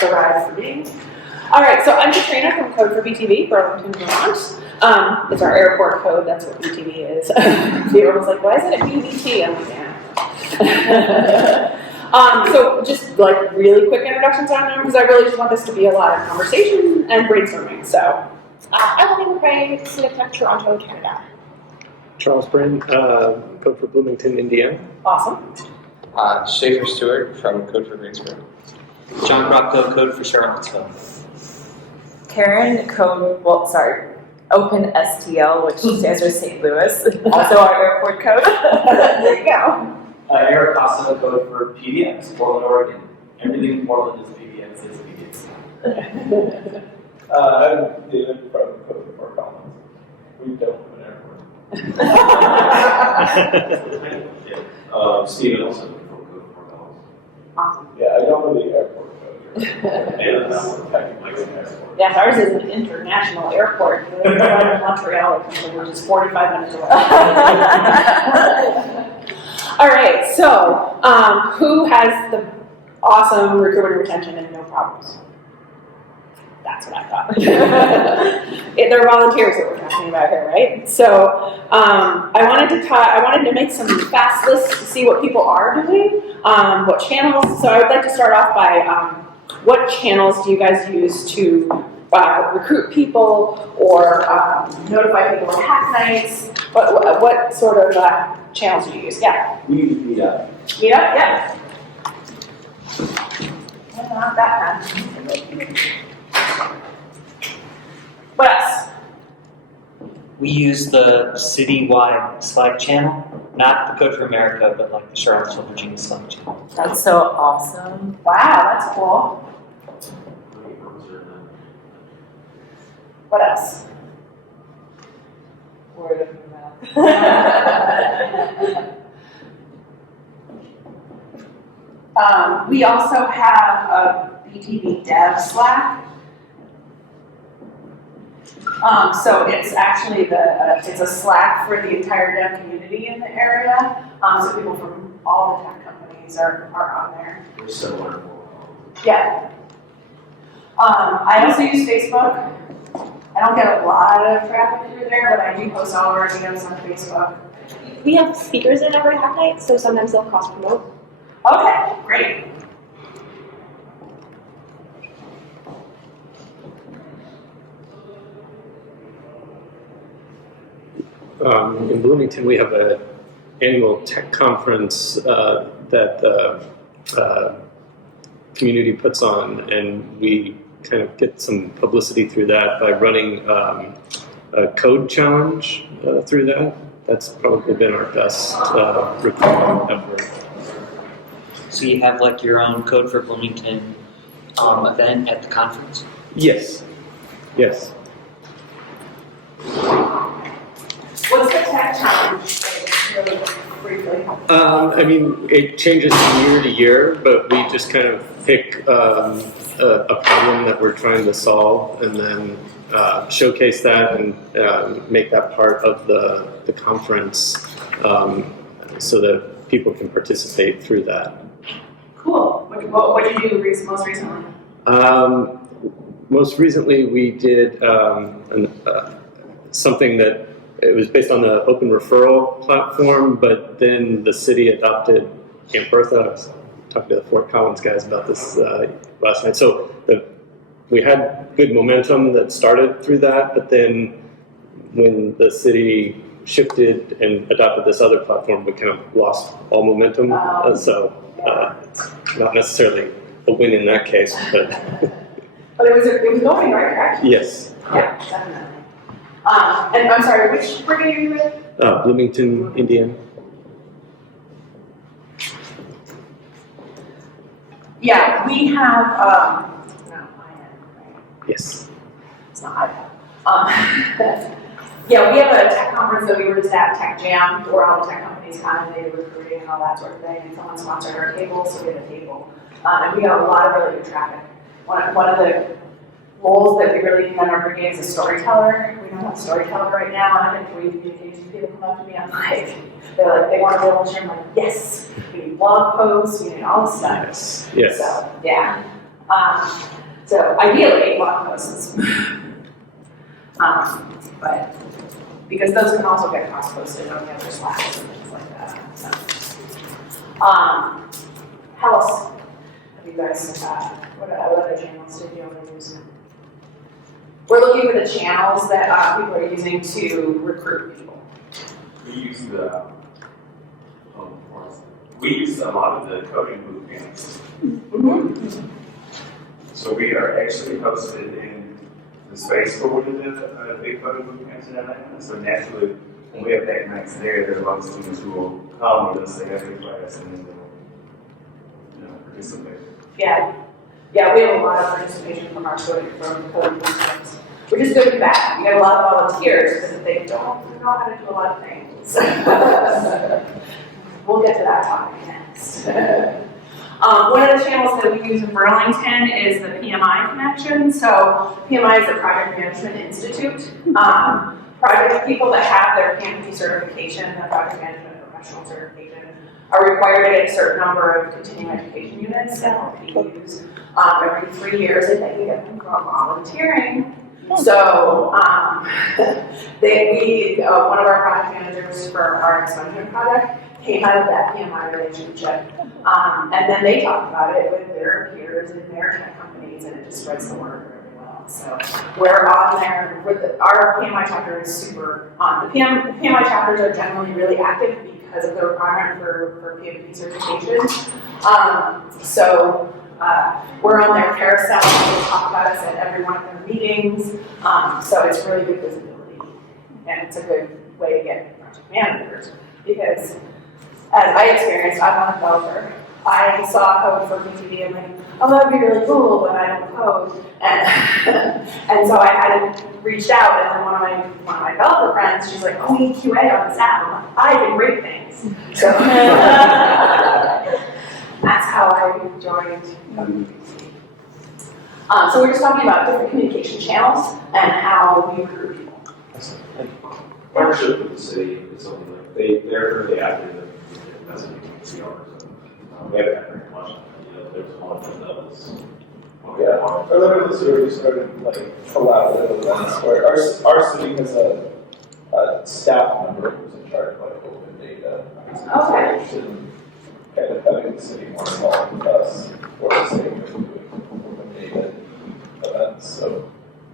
derived for me. All right, so I'm Katrina from Code for BTV, Burlington, Vermont. It's our airport code, that's what BTV is. People was like, why is it at BVT? I'm like, yeah. So just like really quick introductions on there, because I really just want this to be a lot of conversation and brainstorming, so. I'm Living Gray, Senior Tech, Toronto, Canada. Charles Bryn, Code for Bloomington, Indiana. Awesome. Schaefer Stewart from Code for Greensboro. John Rocco, Code for Charlottesville. Karen, OpenSTL, which stands for St. Louis, also our airport code. There you go. Eric Costa, Code for PBX, Portland, Oregon. Everything in Portland is PBX, is PBX. I'm David from Code for Fort Collins. We don't have an airport. Steven also from Code for Fort Collins. Awesome. Yeah, I don't know the airport code. And that one technically an airport. Yes, ours is an international airport. We're in Montreal or something, which is 45 minutes away. All right, so who has the awesome recruitment retention and no problems? That's what I thought. They're volunteers that we're talking about here, right? So I wanted to make some fast lists to see what people are doing, what channels. So I would like to start off by what channels do you guys use to recruit people or notify people on hack nights? What sort of channels do you use? Yeah. We use Meetup. Meetup? Yeah. Not that bad. What else? We use the citywide Slack channel, not the Code for America, but like the Charlottesville, Virginia Slack channel. That's so awesome. Wow, that's cool. What else? Word of mouth. We also have a BTV Dev Slack. So it's actually it's a Slack for the entire dev community in the area. So people from all the tech companies are on there. We're similar. Yeah. I also use Facebook. I don't get a lot of traffic through there, but I do post all our videos on Facebook. We have speakers in every hack night, so sometimes they'll cross promote. Okay, great. In Bloomington, we have an annual tech conference that the community puts on, and we kind of get some publicity through that by running a code challenge through that. That's probably been our best recruitment effort. So you have like your own Code for Bloomington event at the conference? Yes. Yes. What's the tech challenge? Really briefly. I mean, it changes year to year, but we just kind of pick a problem that we're trying to solve and then showcase that and make that part of the conference so that people can participate through that. Cool. What did you do most recently? Most recently, we did something that it was based on the open referral platform, but then the city adopted Camp Bertha. I was talking to the Fort Collins guys about this last night. So we had good momentum that started through that, but then when the city shifted and adopted this other platform, we kind of lost all momentum. So not necessarily a win in that case, but But it was going right, correct? yes. Yeah, definitely. And I'm sorry, which brigade are you with? Bloomington, Indiana. Yeah, we have, no, right? Yes. It's not iPad. Yeah, we have a tech conference that we were just at, Tech Jam, where all the tech companies come and they recruiting and all that sort of thing, and someone sponsored our table, so we had a table. And we got a lot of really good traffic. One of the roles that we really need on our brigade is a storyteller. We don't have a storyteller right now, and I've been through communications. People come up to me, I'm like, they want to be able to share. I'm like, yes, we need blog posts, we need all this stuff. Yes. So, yeah. So ideally, blog posts. But because those can also get cross-posted on the other slides and things like that. So. How else have you guys, what other channels did you only use? We're looking for the channels that people are using to recruit people. We use we use a lot of the coding boot camps. So we are actually hosted in the space where we did the big coding boot camps in Atlanta. So naturally, when we have back nights there, there are a lot of students who will come with us after class and then they'll participate. Yeah. Yeah, we have a lot of participation from our coding boot camps, which is good and bad. We have a lot of volunteers, but they don't know how to do a lot of things. We'll get to that topic next. One of the channels that we use in Burlington is the PMI connection. So PMI is the Project Management Institute. Project people that have their PMP certification, the Project Management Professional certification, are required to get a certain number of continuing education units that will be used every 3 years, and they can get them from volunteering. So one of our project managers for our expansion project came out of that PMI relationship. And then they talk about it with their peers in their tech companies, and it just spreads the word really well. So we're on there. Our PMI chapter is super on. The PMI chapters are generally really active because of the requirement for PMP certification. We're on their carousel. They talk about us at every one of their meetings. So it's really good visibility, and it's a good way to get project managers because. As I experienced, I'm not a developer. I saw code for PTD and like, oh, that would be really cool, but I don't code. And so I had reached out, and then one of my developer friends, she's like, oh, we need QA on this app. I'm like, I can rate things. So that's how I joined. So we're just talking about different communication channels and how we recruit people. Partnership with the city is something like they're really active in messaging CRs. We haven't had very much. There's one of those. Yeah, earlier this year we started like collaborative events where our city has a staff member who's in charge of like open data. Okay. And kind of having the city more involved with us for the sake of doing open data events. So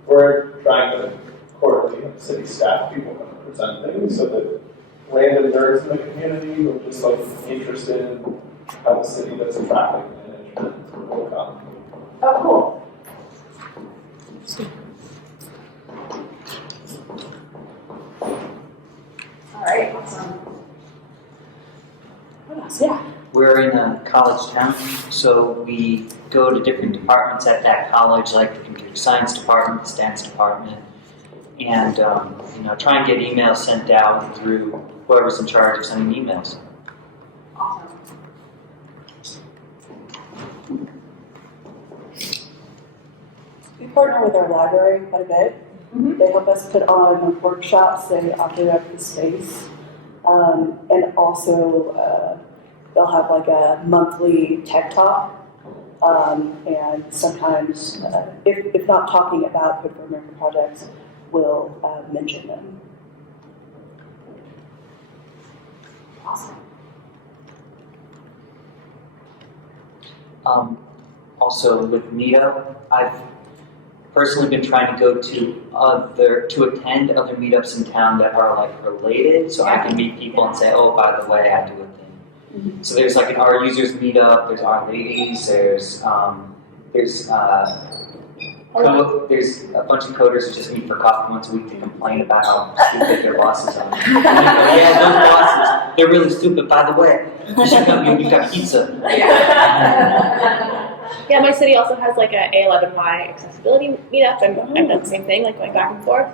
we're trying to quarterly have city staff people come and present things so that random nerds in the community who are just like interested in how the city does traffic management will come. Oh, cool. All right, awesome. What else? Yeah. We're in a college town, so we go to different departments at that college, like the computer science department, the stats department, and try and get emails sent out through whoever's in charge of sending emails. Awesome. We partner with our library quite a bit. Mm-hmm. They help us put on workshops. They operate up the space. And also, they'll have like a monthly tech talk. And sometimes, if not talking about Code for America projects, we'll mention them. Awesome. Also with Meetup, I've personally been trying to go to attend other meetups in town that are like related, so I can meet people and say, oh, by the way, I do a thing. Mm-hmm. So there's like an Our Users meetup, there's Our Ladies, there's a bunch of coders who just meet for coffee once a week to complain about how stupid their bosses are. Yeah, those bosses, they're really stupid, by the way. You should come, you've got pizza. Yeah, my city also has like a A11Y accessibility meetup, and I've done the same thing, like going back and forth.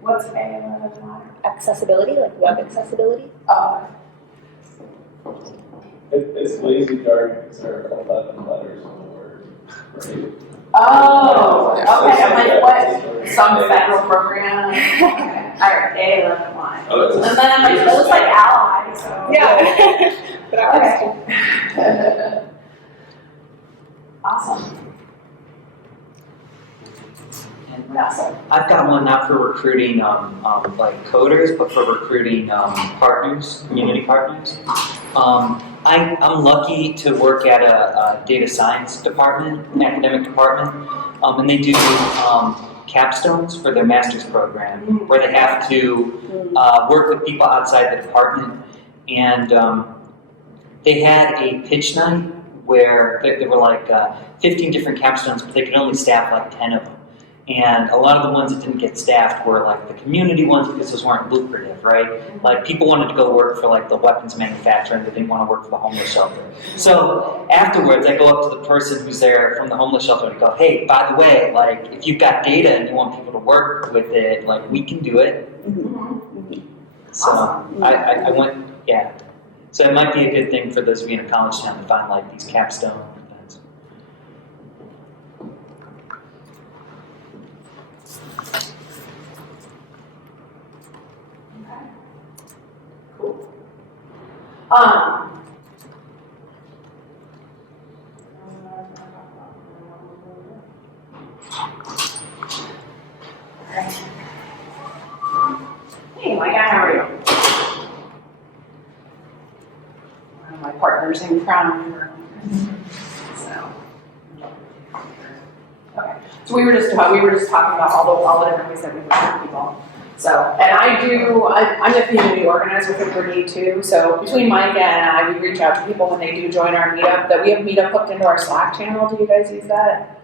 What's A11Y? Accessibility, like web accessibility. Oh. It's lazy jargon because there are 11 letters in the word. Right? Oh, okay. I'm like, what? Some federal program? Okay. All right, A11Y. Oh, and then I'm like, it looks like ally, so. Yeah. Okay. Awesome. And Awesome. I've got one not for recruiting like coders, but for recruiting partners, community partners. I'm lucky to work at a data science department, an academic department, and they do capstones for their master's program, where they have to work with people outside the department. And they had a pitch night where there were like 15 different capstones, but they could only staff like 10 of them. And a lot of the ones that didn't get staffed were like the community ones because those weren't lucrative, right? Like people wanted to go work for like the weapons manufacturer and they didn't want to work for the homeless shelter. So afterwards, I go up to the person who's there from the homeless shelter and go, hey, by the way, like if you've got data and you want people to work with it, like we can do it. So I went, yeah. So it might be a good thing for those of you in a college town to find like these capstone events. Cool. Hey, Micah, how are you? One of my partners in crime. Okay. So we were just talking about all the different ways that we work with people. So, and I'm the community organizer for Brigade too. So between Micah and I, we reach out to people when they do join our meetup. That we have meetup hooked into our Slack channel. Do you guys use that?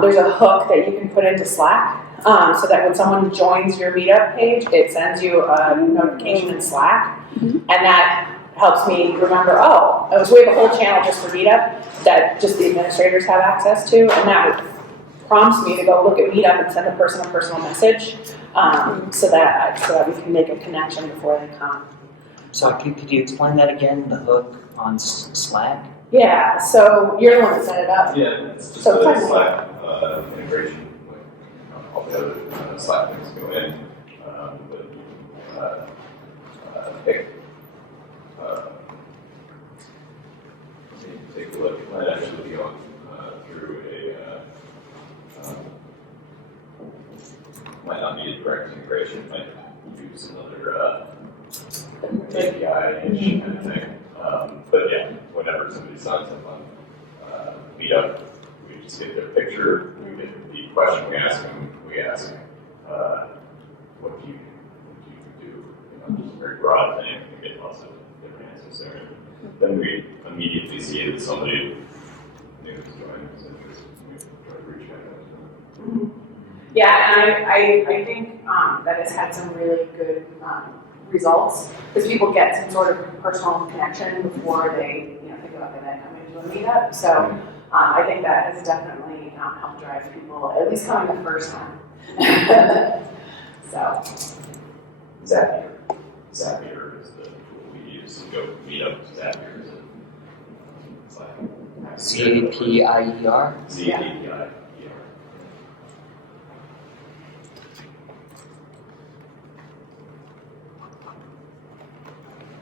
There's a hook that you can put into Slack, so that when someone joins your meetup page, it sends you a notification in Slack, and that helps me remember. Oh, so we have a whole channel just for meetup that just the administrators have access to, and that prompts me to go look at meetup and send a person a personal message, so that we can make a connection before they come. So could you explain that again, the hook on Slack? Yeah, so you're the one that set it up. Yeah, it's just So a Slack integration, like all the other Slack things go in. Take a look. It might actually be on through might not be a direct integration. Might use another API-ish kind of thing. But yeah, whenever somebody signs up on Meetup, we just get their picture, we get the question we ask them, we ask what do you do? You know, just a very broad thing, we get lots of different answers there. Then we immediately see that somebody new is joining us interest, we try to reach out to them. Yeah, and I think that it's had some really good results because people get some sort of personal connection before they think about then coming to a meetup. So I think that has definitely helped drive people at least coming the first time. So Zapier is the tool we use to go meet up. Zapier is it's like ZAPIER? ZAPIER.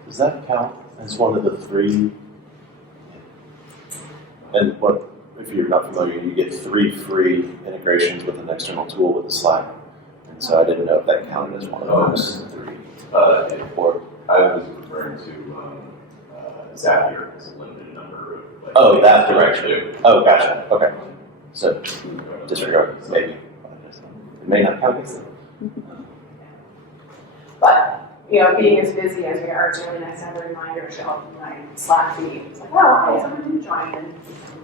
Does that count as one of the three? And what, if you're not familiar, you get 3 free integrations with an external tool with the Slack. And so I didn't know if that counted as one of those 3. Or I was referring to Zapier as a limited number of. Like, oh, that direction. Oh, gotcha. Okay. So disregard, maybe. It may not count as but being as busy as we are, it's really nice to have a reminder show up in my Slack feed. It's like, oh, okay, someone did join, and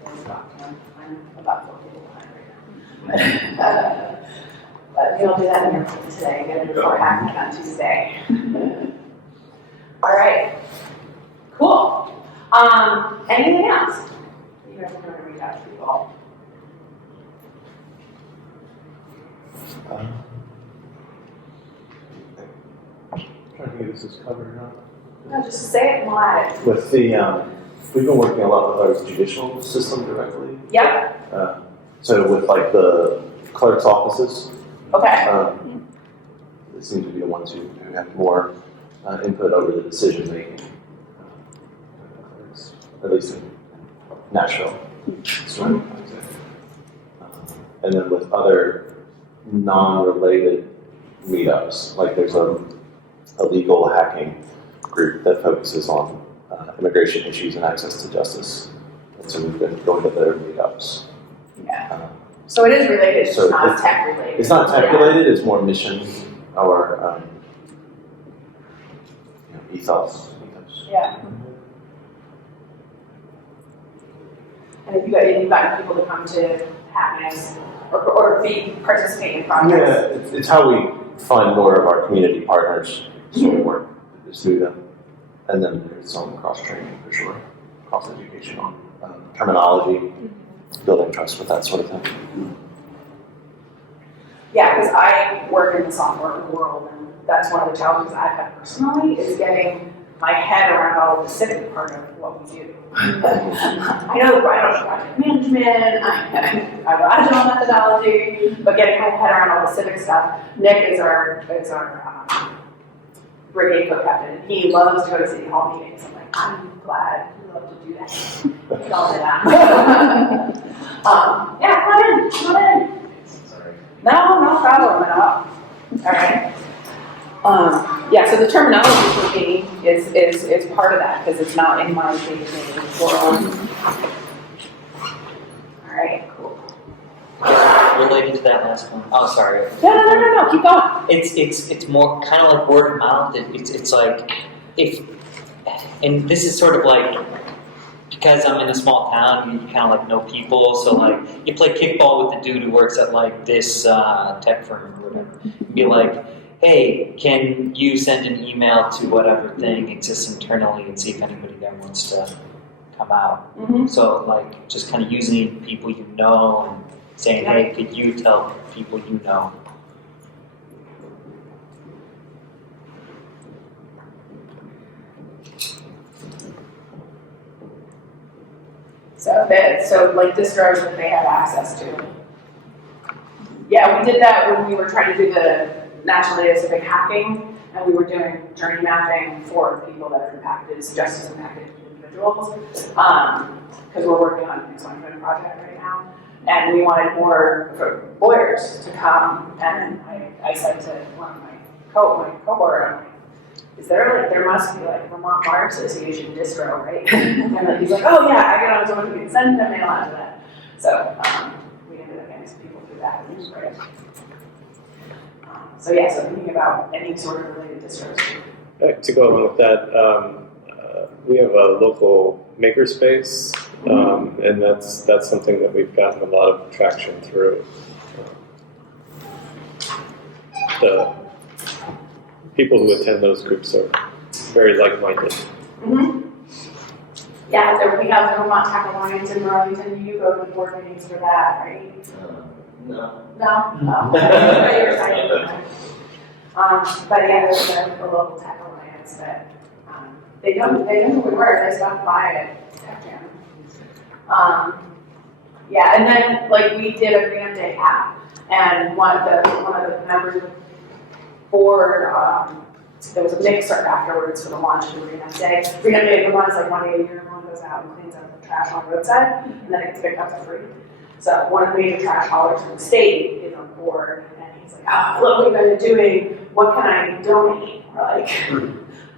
someone talk to them. I'm about 4 people behind right now. But you'll do that in your meeting today, get it before hacking on Tuesday. All right, cool. Anything else? You guys are going to reach out to people. trying to get this covered or not. No, just say it live. With the, we've been working a lot with our judicial system directly. Yep. So with like the clerk's offices, Okay. they seem to be the ones who have more input over the decision making. At least in Nashville. And then with other non-related meetups. Like there's a legal hacking group that focuses on immigration issues and access to justice. And so we've been going to their meetups. Yeah. So it is related, it's so just not it's- tech related. It's not tech related, it's more mission or ethos. Yeah. And if you've gotten people to come to happenings or participate in projects. Yeah, it's how we find more of our community partners so we work is through them. And then there's some cross-training for sure, cross-education on terminology, building trust with that sort of thing. Yeah, because I work in the software world, and that's one of the challenges I've had personally is getting my head around all the civic part of what we do. I know project management, I know agile methodology, but getting my head around all the civic stuff. Nick is our brigade co-captain. He loves to go to city hall meetings. I'm like, I'm glad you love to do that. We all do that. Yeah, come on in. No problem at all. All right. Yeah, so the terminology for me is part of that because it's not in my day-to-day world. All right, cool. Related to that last one. Oh, sorry. No, keep going. It's more kind of like word of mouth. It's like and this is sort of like because I'm in a small town, you kind of like know people. So like you play kickball with the dude who works at like this tech firm or whatever. You'd be like, hey, can you send an email to whatever thing exists internally and see if anybody there wants to come out? Mm-hmm. So like just kind of using people you know and saying, hey, could you tell people you know? So like distros that they have access to. Yeah, we did that when we were trying to do the National Data Civic hacking, and we were doing journey mapping for people that are impacted, justice impacted individuals, because we're working on an expungement project right now, and we wanted more lawyers to come, and I said to one of my cohort, I'm like, there must be like Vermont Bar Association distro, right? And then he's like, oh yeah, I get on someone who can send a mail out to that. So we ended up getting some people through that, which is great. So yeah, so thinking about any sort of related distros. To go along with that, we have a local makerspace, and that's something that we've gotten a lot of traction through. The people who attend those groups are very like-minded. Mm-hmm. Yeah, we have the Vermont Tech Alliance in Burlington. You go to the board meetings for that, right? No. No? But you're excited about it. But yeah, there's a local tech alliance that they know who we were. They stopped by at Tech Jam. Yeah, and then like we did a Green Up Day app, and one of the members of the board, there was a mixer afterwards for the launch of the Green Up Day. Green Up Day runs like 1 day a year. Everyone goes out and cleans up the trash on the roadside, and then it gets picked up for free. So one of the major trash haulers in the state is on board, and he's like, oh, look what you guys are doing. What can I donate? We're like,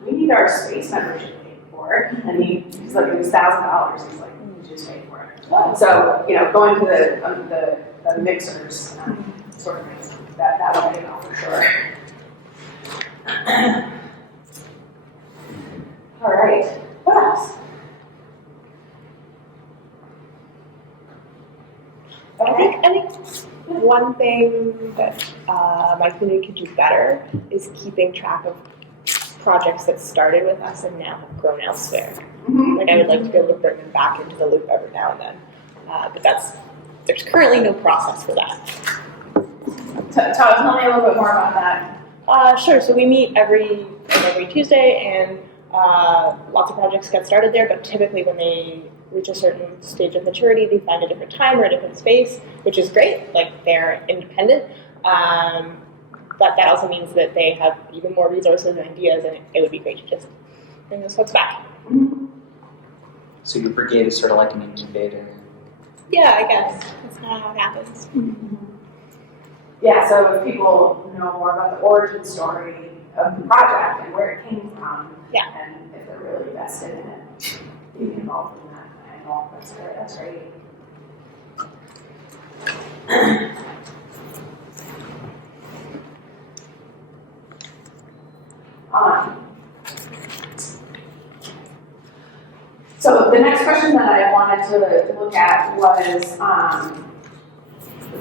we need our space membership paid for. And he's like, it was $1,000. He's like, you just pay for it. So, going to the mixers sort of makes that'll pay off for sure. All right, what else? I think one thing that my community could do better is keeping track of projects that started with us and now have grown elsewhere. Mm-hmm. Like I would like to be able to bring them back into the loop every now and then, but there's currently no process for that. Tell me a little bit more about that. Sure. So we meet every Tuesday, and lots of projects get started there. But typically, when they reach a certain stage of maturity, they find a different time or a different space, which is great. Like they're independent, but that also means that they have even more resources and ideas, and it would be great to just bring those folks back. So your brigade is sort of like an incubator. Yeah, I guess that's kind of how it happens. Yeah, so if people know more about the origin story of the project and where it came from, Yeah. and if they're really invested in it, being involved in that, and all, that's great, that's great. So the next question that I wanted to look at was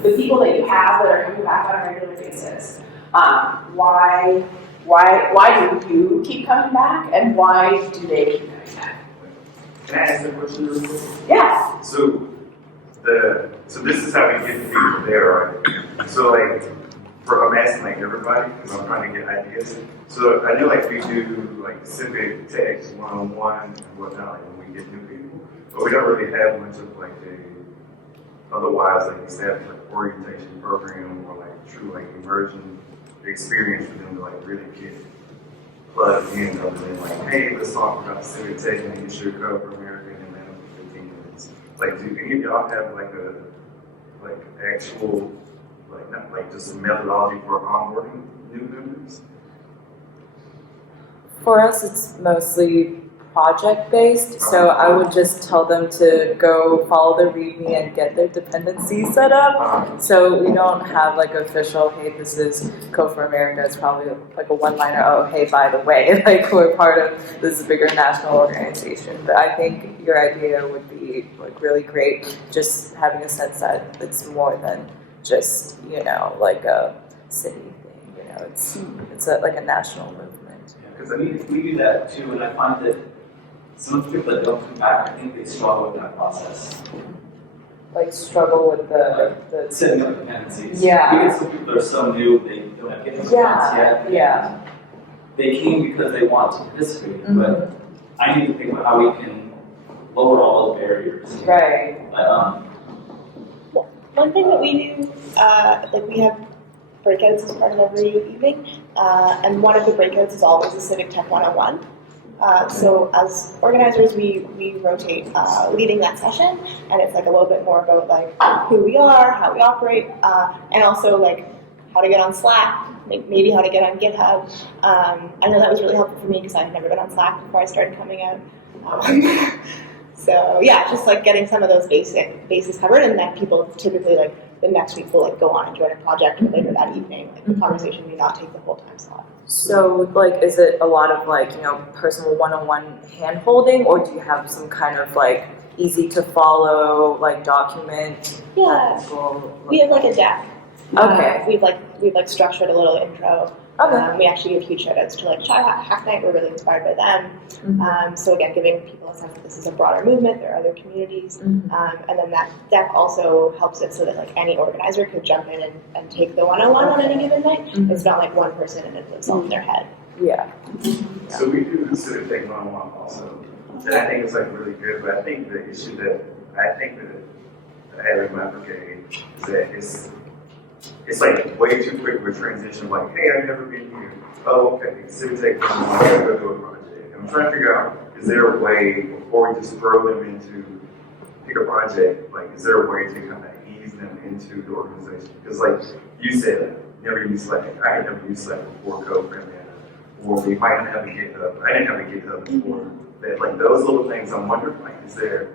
the people that you have that are coming back on a regular basis. Why do you keep coming back, and why do they keep coming back? Can I ask a question real quick? Yeah. So this is how we get the people there, right? So like, I'm asking like everybody, because I'm trying to get ideas. So I know like we do like civic text one-on-one and whatnot, like when we get new people, but we don't really have much of like otherwise like established like orientation program or like true like immersion experience for them to like really get plugged in other than like, hey, let's talk about civic tech and get your code for American and then 15 minutes. Like, do any of y'all have like actual like not like just a methodology for onboarding new members? For us, it's mostly project-based, so I would just tell them to go follow the README and get their dependencies set up. So we don't have like official, hey, this is Code for America. It's probably like a one-liner, oh, hey, by the way, like we're part of this bigger national organization. But I think your idea would be like really great, just having a sense that it's more than just, like a city thing, it's like a national movement. Because I mean, we do that too, and I find that some of the people that don't come back, I think they struggle with that process. Like struggle with the Setting up dependencies. Yeah. Because some people are so new, they don't have get yet. Yeah. They came because they want to participate, but I need to think about how we can lower all those barriers. Right. One thing that we do, like we have breakouts as part of every evening, and one of the breakouts is always a Civic Tech 101. So as organizers, we rotate leading that session, and it's like a little bit more about like who we are, how we operate, and also like how to get on Slack, maybe how to get on GitHub. I know that was really helpful for me because I had never been on Slack before I started coming out. So yeah, just like getting some of those bases covered, and then people typically like the next week will like go on and join a project, or later that evening, like the conversation may not take the whole time slot. So like, is it a lot of like, personal one-on-one hand-holding, or do you have some kind of like easy to follow like document? Yeah, we have like a deck. Okay. We've like structured a little intro. Okay. We actually give huge shout outs to like Hack Night. We're really inspired by them. So again, giving people a sense that this is a broader movement. There are other communities, and then that deck also helps it so that like any organizer could jump in and take the 101 on any given night. It's not like one person and it lives all in their head. Yeah. So we do consider taking on one also. And I think it's like really good, but I think the issue that I have in my brigade is that it's like way too quick of a transition, like, hey, I've never been here. Oh, okay, Civic Tech 101, I gotta go do a project. And I'm trying to figure out, is there a way, before we just throw them into pick a project, like, is there a way to kind of ease them into the organization? Because like you said, never use Slack. I had never used Slack before Code for America. Or they might not have a GitHub. I didn't have a GitHub before. That, like those little things, I'm wondering, like, is there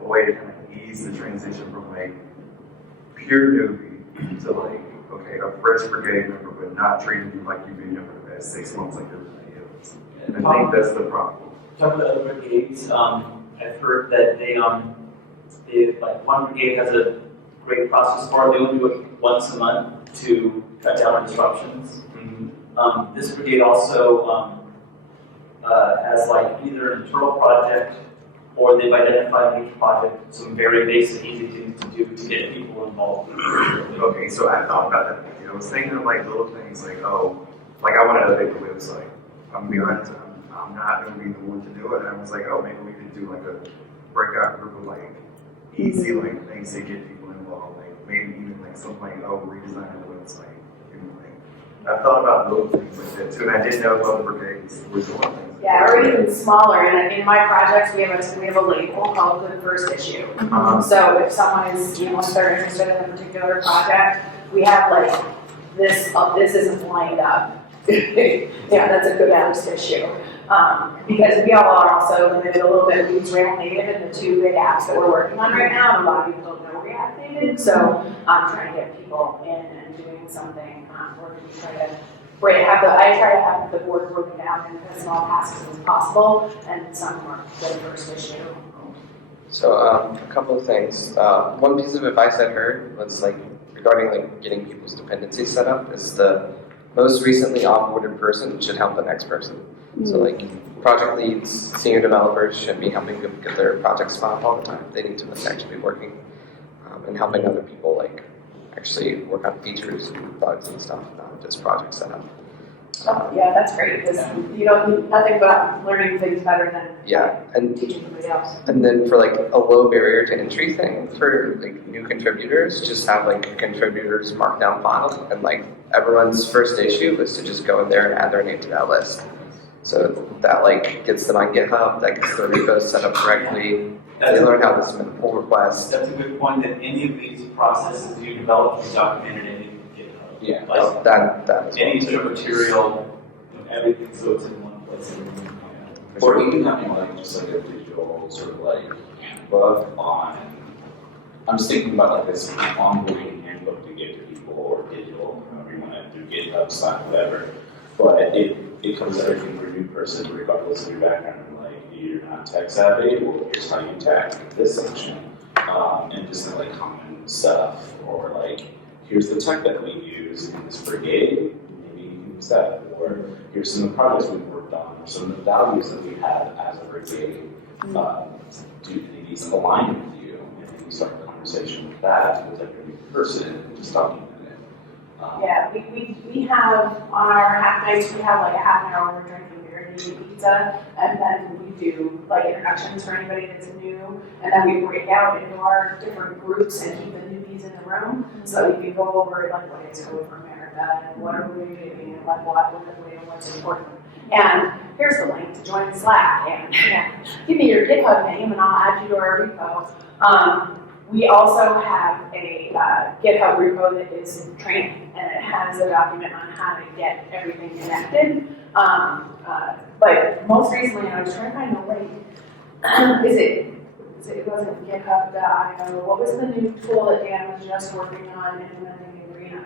a way to kind of ease the transition from like pure newbie to like, okay, a fresh brigade member, but not treating you like you've been here for the past 6 months like everybody else. And I think that's the problem. Talking about other brigades, I've heard that they like one brigade has a great process for it. They only do it once a month to cut down on disruptions. This brigade also has like either an internal project or they've identified each project some very basic, easy things to do to get people involved. Okay, so I thought about that. I was thinking of like little things like, oh, like I want to update the website. I'm gonna be honest, I'm not gonna be the one to do it. And I was like, oh, maybe we could do like a breakout group of like easy like things to get people involved. Like maybe even like something like, oh, redesigning the website. I thought about those things like that too, and I didn't know other brigades were doing things. Yeah, or even smaller. And in my projects, we have a label called the first issue. So if someone is, if they're interested in a particular project, we have like this isn't lined up. Yeah, that's a good first issue. Because we all are also limited a little bit. We use React Native in the two big apps that we're working on right now, and a lot of people don't know React Native, so I'm trying to get people in and doing something where we try to I try to have the board broken down into as small tasks as possible, and some are the first issue. So a couple of things. One piece of advice I heard was like regarding like getting people's dependencies set up is the most recently onboarded person should help the next person. So like project leads, senior developers should be helping them get their projects filed all the time. They need to actually be working and helping other people like actually work on features and bugs and stuff, not just project setup. Yeah, that's great, because you don't need nothing but learning things better than and teaching somebody else. And then for like a low barrier to entry thing for like new contributors, just have like a contributors markdown file, and like everyone's first issue is to just go in there and add their name to that list. So that like gets them on GitHub, that gets their repos set up correctly. They learn how to submit pull requests. That's a good point, that any of these processes you develop is documented in GitHub. Yeah, Like, that is any sort of material, everything, so it's in one place. Or even having like just like a digital sort of like book on. I'm just thinking about like this onboarding handbook to give to people, or digital, however you want to do, GitHub, Slack, whatever. But it covers everything for a new person, regardless of your background. Like you're not tech savvy, well, here's how you tag this section, and just like common stuff, or like here's the tech that we use in this brigade. Maybe you can use that, or here's some of the projects we've worked on, or some of the values that we have as a brigade. Do any of these align with you? And then you start a conversation with that with like a new person, and just document it. Yeah, we have, on our half nights, we have like a half an hour where we're drinking beer and eating pizza, and then we do like introductions for anybody that's new, and then we break out into our different groups and keep the newbies in the room, so we can go over like what is Code for America, and what are we doing, and like what are we doing, what's important. And here's the link to join Slack, and give me your GitHub name and I'll add you to our repo. We also have a GitHub repo that is training, and it has a document on how to get everything connected. But most recently, I was trying to find the link. It wasn't GitHub.io. What was the new tool that Dan was just working on implementing in Reno?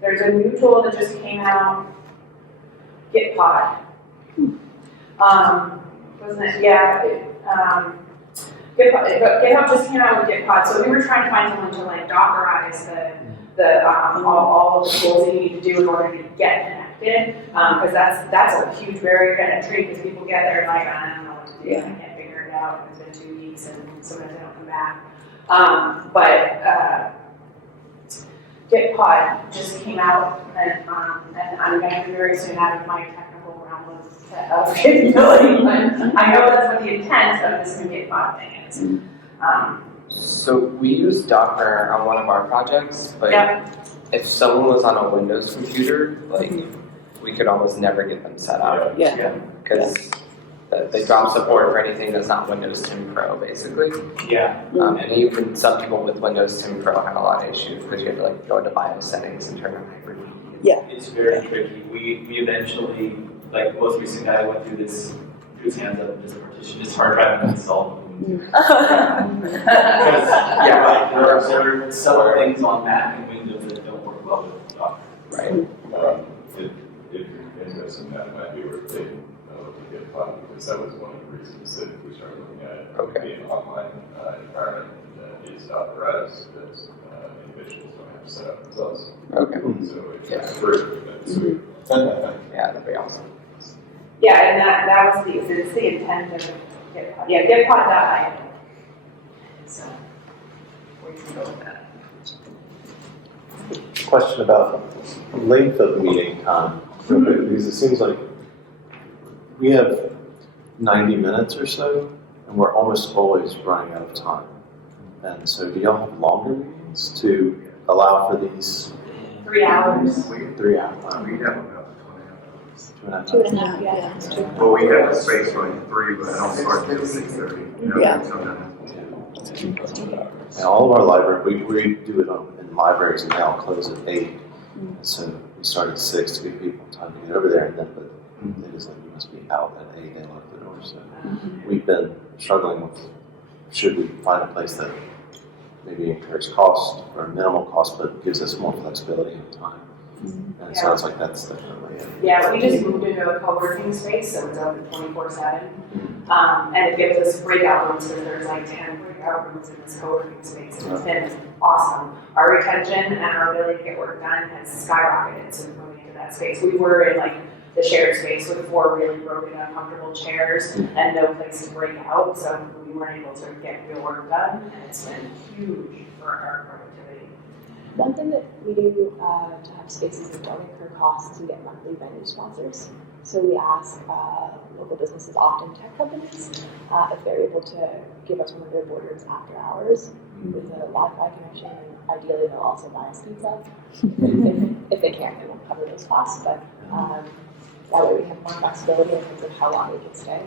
There's a new tool that just came out, GitPod. Wasn't it? Yeah. GitHub just came out with GitPod, so we were trying to find someone to like Dockerize all of the tools that you need to do in order to get connected, because that's a huge barrier to entry, because people get there and like, I don't know what to do, I can't figure it out, it's been 2 weeks and sometimes they don't come back. GitPod just came out, and I'm going to be very soon out of my technical realm of capability, but I know that's what the intent of this new GitPod thing is. So we use Docker on one of our projects, but if someone was on a Windows computer, like we could almost never get them set up. Because they drop support for anything that's not Windows 10 Pro, basically. And even some people with Windows 10 Pro have a lot of issues because you have to like go into BIOS settings and turn on Hyper-V. It's very tricky. We eventually, like the most recent guy went through this, threw his hands up and just partitioned his hard drive and installed it. Because there are several things on Mac and Windows that don't work well with Docker. If you're interested in that, it might be worth taking a look at GitHub, because that was one of the reasons that we started looking at being an online environment that is Dockerized, that individuals don't have to set up themselves. So it's free. That'd be awesome. And that was the intent of GitPod. GitPod.io. So we can go with that. Question about length of meeting time, real quick, because it seems like we have 90 minutes or so, and we're almost always running out of time. And so do y'all have longer meetings to allow for these? 3 hours. 3 hours. We have about 2.5, yeah, that's true. well, we have a space for like 3, but I don't start until 6:30. And all of our library, we do it in libraries, and they all close at 8. And so we start at 6 to give people time to get over there, and then but it is like you must be out at 8 and lock the door. So we've been struggling with should we find a place that maybe incurs cost or minimal cost, but gives us more flexibility and time. And so it's like that's definitely it. Yeah, we just moved into a co-working space, so it's open 24/7. And it gives us breakout rooms, because there's like 10 breakout rooms in this co-working space, and it's been awesome. Our retention and our ability to get work done has skyrocketed since moving into that space. We were in like the shared space with 4 really broken, uncomfortable chairs and no place to break out, so we weren't able to get real work done, and it's been huge for our productivity. One thing that we do to have spaces that don't incur costs is we get monthly venue sponsors. So we ask local businesses, often tech companies, if they're able to give us one of their boardrooms after hours with a Wi-Fi connection, and ideally they'll also buy us pizza. If they can't, they won't cover those costs, but that way we have more flexibility in terms of how long we can stay,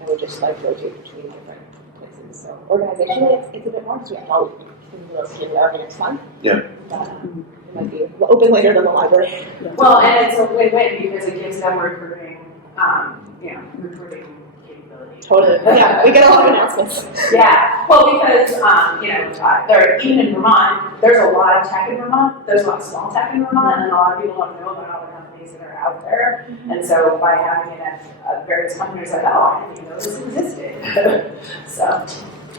and we just like rotate between different places. So organizationally, it's a bit more, because we have all every next month. Yeah. It might be open later than the library. Well, and it's a win-win because it gives them recruiting, recruiting capability. Totally. Yeah, we get a lot of announcements. Yeah, well, because, there, even in Vermont, there's a lot of tech in Vermont. There's a lot of small tech in Vermont, and a lot of people don't know about all the companies that are out there. And so by having it at various companies, like, oh, I didn't even know this existed. So,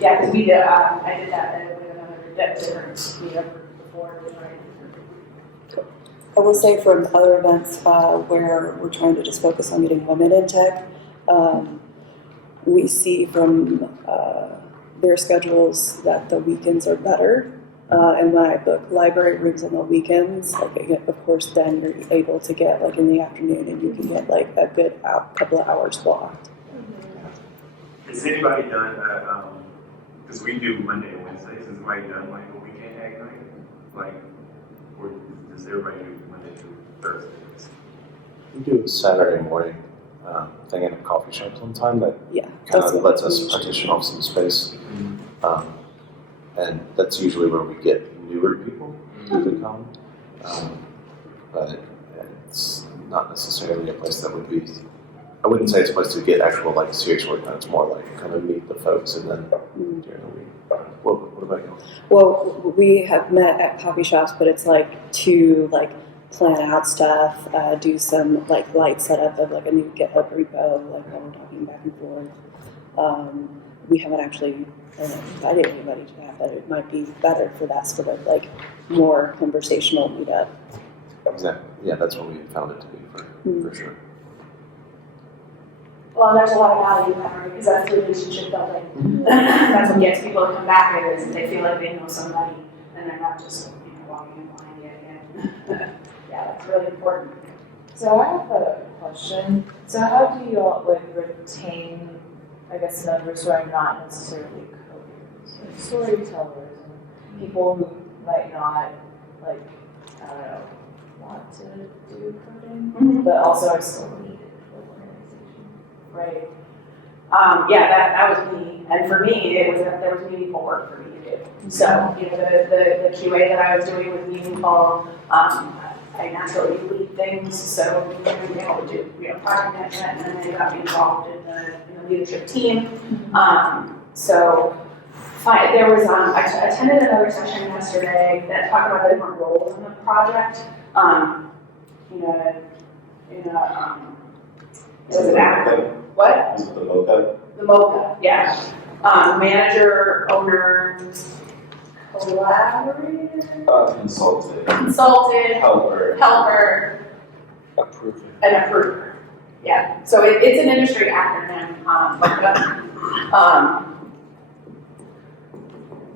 yeah, because we did, I did that with another different meetup before. I will say from other events where we're trying to just focus on getting women in tech, we see from their schedules that the weekends are better. And when I book library rooms on the weekends, like, of course, then you're able to get like in the afternoon, and you can get like a good couple of hours blocked. Has anybody done because we do Monday and Wednesdays, has anybody done like a weekend act night? Like, or does everybody do Monday through Thursdays? We do a Saturday morning thing in a coffee shop sometime that Yeah, kind of lets us partition off some space. And that's usually where we get newer people to come. But it's not necessarily a place that would be, I wouldn't say it's a place to get actual like serious work done. It's more like kind of meet the folks and then during the week. What about you? Well, we have met at coffee shops, but it's like to like plan out stuff, do some like light setup of like a new GitHub repo, like while we're talking back and forth. We haven't actually invited anybody to that, but it might be better for that sort of like more conversational meetup. Exactly. Yeah, that's what we found it to be for sure. Well, there's a lot of value in that, right? Because that's relationship building. That's what gets people to come back here, is they feel like they know somebody, and they're not just walking in blind yet again. Yeah, that's really important. So I have a question. So how do you all like retain, I guess, members who are not necessarily coders, like storytellers and people who might not, like, I don't know, want to do coding, but also are still needed for the organization? Right. Yeah, that was me, and for me, there was meaningful work for me to do. So, the QA that I was doing was meaningful. I naturally lead things, so we were able to do project management, and then they got me involved in the leadership team. There was I attended another session yesterday that talked about the different roles in the project. What? Is it the MOCA? The MOCA, yeah. Manager, owner, collaborator, consultant, helper, Approver. and approver. Yeah, so it's an industry acronym.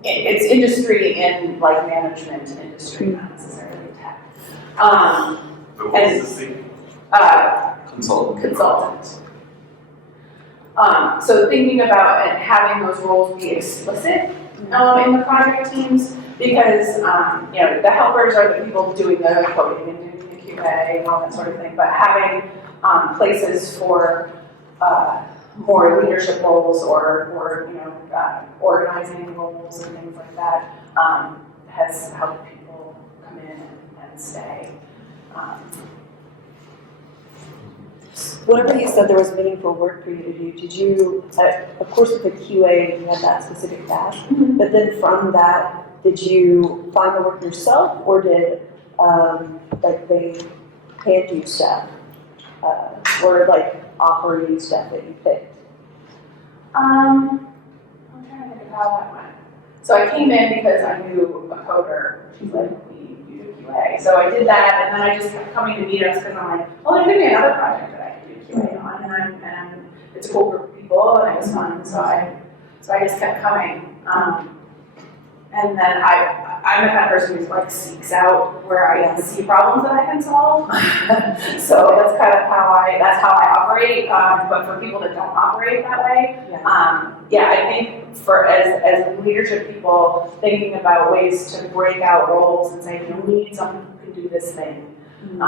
It's industry in like management industry, not necessarily tech. So what's the C? Consultant. So thinking about and having those roles be explicit in the project teams, because the helpers are the people doing the coding and doing the QA and all that sort of thing, but having places for more leadership roles or organizing roles and things like that, has helped people come in and stay. Whenever you said there was meaningful work for you to do, did you, of course with the QA, you had that specific task, but then from that, did you find the work yourself, or did, like, they hand you stuff? Or, like, offer you stuff that you picked? I'm trying to think of how that went. So I came in because I knew a coder. She's like, you do QA. So I did that, and then I just kept coming to meetups because I'm like, well, there's going to be another project that I can do QA on, and it's a cool group of people, and it was fun. So I just kept coming. And then I'm the kind of person who like seeks out where I see problems that I can solve. So that's kind of how I operate. But for people that don't operate that way, I think for as leadership people, thinking about ways to break out roles and say, we need someone who can do this thing, and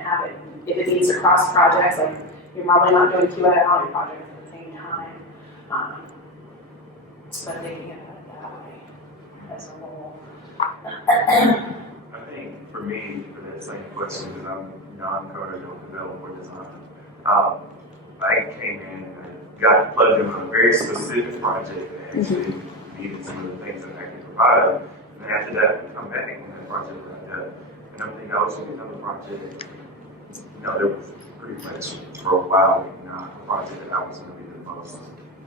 have it. If it needs to cross projects, like you're probably not doing QA on your project at the same time. But thinking about it that way as a whole. I think for me, for that same question, because I'm non-coder, don't develop or design, I came in and got plugged in on a very specific project that actually needed some of the things that I can provide. And then after that, we come back and that project wrapped up. And I'm thinking, oh, should another project? There was pretty much for a while not a project that I was going to be the most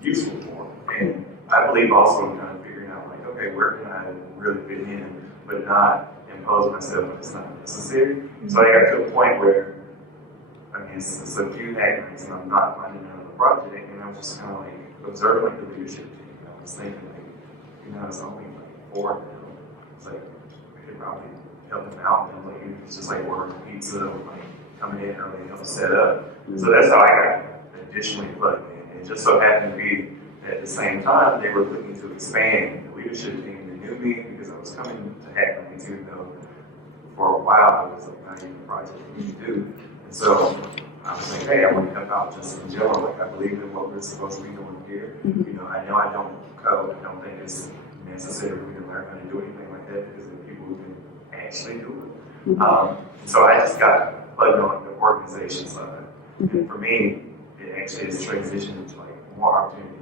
useful for. And I believe also in kind of figuring out, like, okay, where can I really fit in, but not impose myself when it's not necessary. So I got to a point where, it's a few hackers, and I'm not finding another project, and I was just kind of like observing like the leadership team. I was thinking, like, it's only like 4 now. It's like I could probably help them out, and like it's just like ordering pizza, like coming in early and help set up. So that's how I got additionally plugged in. And it just so happened to be at the same time, they were looking to expand the leadership team. They knew me because I was coming to hack me too, though for a while I was like not even a project we could do. And so I was like, hey, I want to help out just in general. Like I believe in what we're supposed to be doing here. I know I don't code. I don't think it's necessary for me to learn how to do anything like that because there are people who can actually do it. So I just got plugged on the organization side. And for me, it actually has transitioned to like more opportunity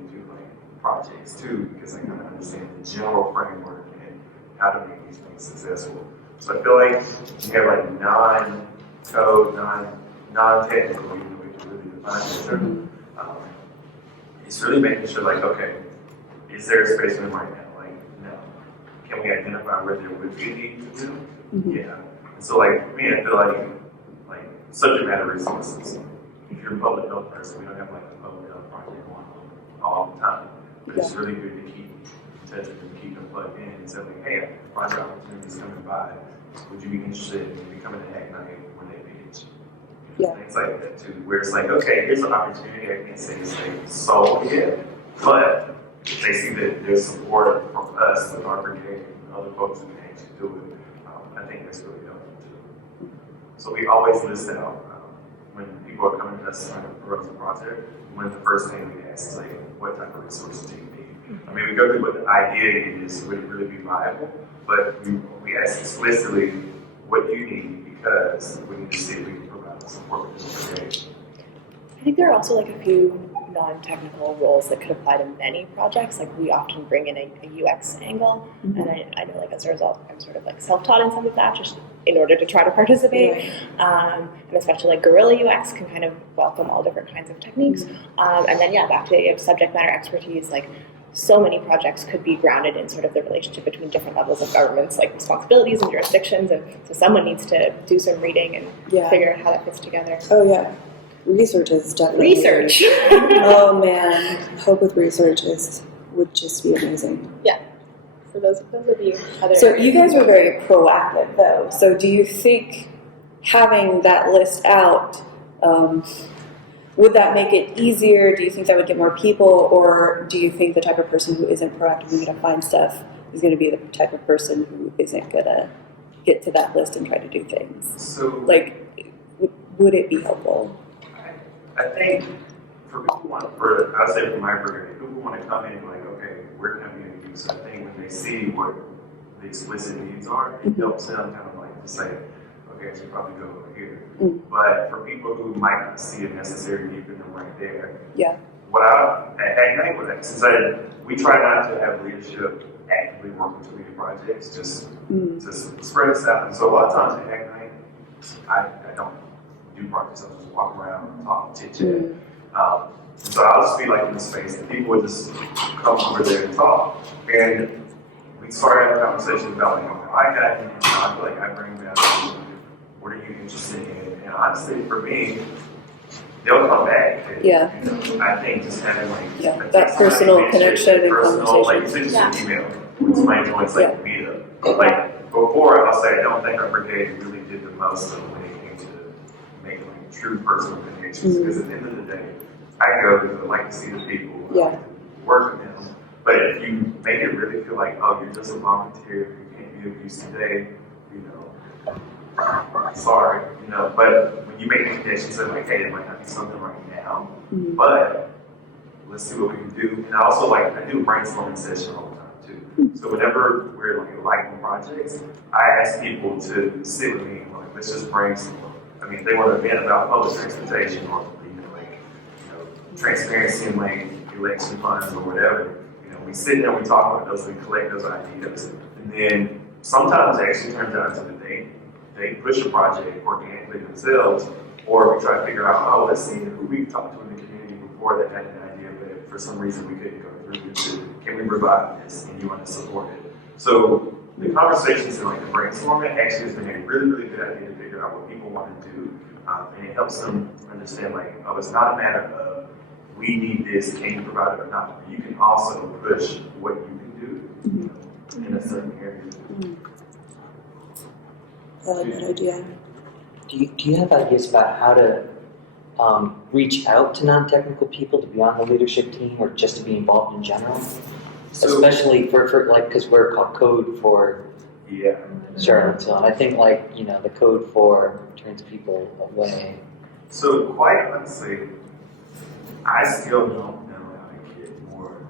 projects too, because I kind of understand the general framework and how to make these things successful. So I feel like you have like non-code, non-technical, even though we can really define the term. It's really making sure, like, okay, is there a space for them right now? Like, no. Can we identify where there would be a need to do? Yeah. And so, like, for me, I feel like subject matter resources. If you're a public health person, we don't have like a public health project going on all the time. But it's really good to keep in touch with them, keep them plugged in, and say, like, hey, project opportunities coming by. Would you be interested in becoming a hack night when they pitch? Things like that too, where it's like, okay, here's an opportunity. I can't say it's like sold yet, but if they see that there's support from us, with our brigade, and other folks who can actually do it, I think that's really helpful too. So we always list out when people are coming to us trying to propose a project. One of the first things we ask is like, what type of resources do you need? I mean, we go through what the idea is, would it really be viable? But we ask explicitly, what do you need? Because we need to see if we can provide support with this brigade. I think there are also like a few non-technical roles that could apply to many projects. Like we often bring in a UX angle, and I know like as a result, I'm sort of like self-taught in some of that just in order to try to participate. And especially like guerrilla UX can kind of welcome all different kinds of techniques. And then back to the idea of subject matter expertise, like so many projects could be grounded in sort of the relationship between different levels of governments, like responsibilities and jurisdictions, and so someone needs to do some reading and figure out how that fits together. Oh yeah. Research is definitely research. Oh man, help with research would just be amazing. Yeah, for those of you. So you guys were very proactive though. So do you think having that list out, would that make it easier? Do you think that would get more people, or do you think the type of person who isn't proactively going to find stuff is going to be the type of person who isn't going to get to that list and try to do things? So, like, would it be helpful? I I think for people who want, for I would say for my brigade, people who want to come in and like, okay, where can I be of use? I think when they see what the explicit needs are, it helps them kind of like to say, okay, I should probably go over here. But for people who might not see a necessary need for them right there, what we try not to have leadership actively working to lead projects, just to spread us out. And so a lot of times at Hack Night, I don't do projects, I'll just walk around, talk, chit-chat. So I'll just be like in the space and people would just come over there and talk. And we started having a conversation about like, I got here, I feel like I bring value. What are you interested in? And honestly, for me, they'll come back. And, you know, I think just having like that personal connection and personal, like conversation. you said, just an email with somebody joins like a meetup. Like before, I'll say I don't think our brigade really did the most of when it came to making like true personal connections. Because at the end of the day, I go because I like to see the people, I like to work with them. But if you make it really feel like, oh, you're just a volunteer, you can't be of use today, you know, sorry, you know. But when you make the connections, say like, hey, it might not be something right now, but let's see what we can do. And I also like, I do a brainstorming session all the time too. So whenever we're like liking projects, I ask people to sit with me and like, let's just brainstorm. I mean, if they want to vent about public transportation or transparency in like election funds or whatever, you know, we sit there, we talk about those, we collect those ideas, and then sometimes it actually turns out to they push a project organically themselves, or we try to figure out, oh, let's see who we've talked to in the community before that had an idea, but for some reason we couldn't go through. Can we revive this? And you want to support it. So the conversations and like the brainstorming actually has been a really, really good idea to figure out what people want to do, and it helps them understand like, oh, it's not a matter of we need this, can you provide it or not? You can also push what you can do in a certain area. I like that idea. Do you have ideas about how to reach out to non-technical people to be on the leadership team or just to be involved in general? Especially for like, because we're called Code for Charlottesville. I think like, you know, the Code for turns people away. So quite honestly, I still don't know how to get more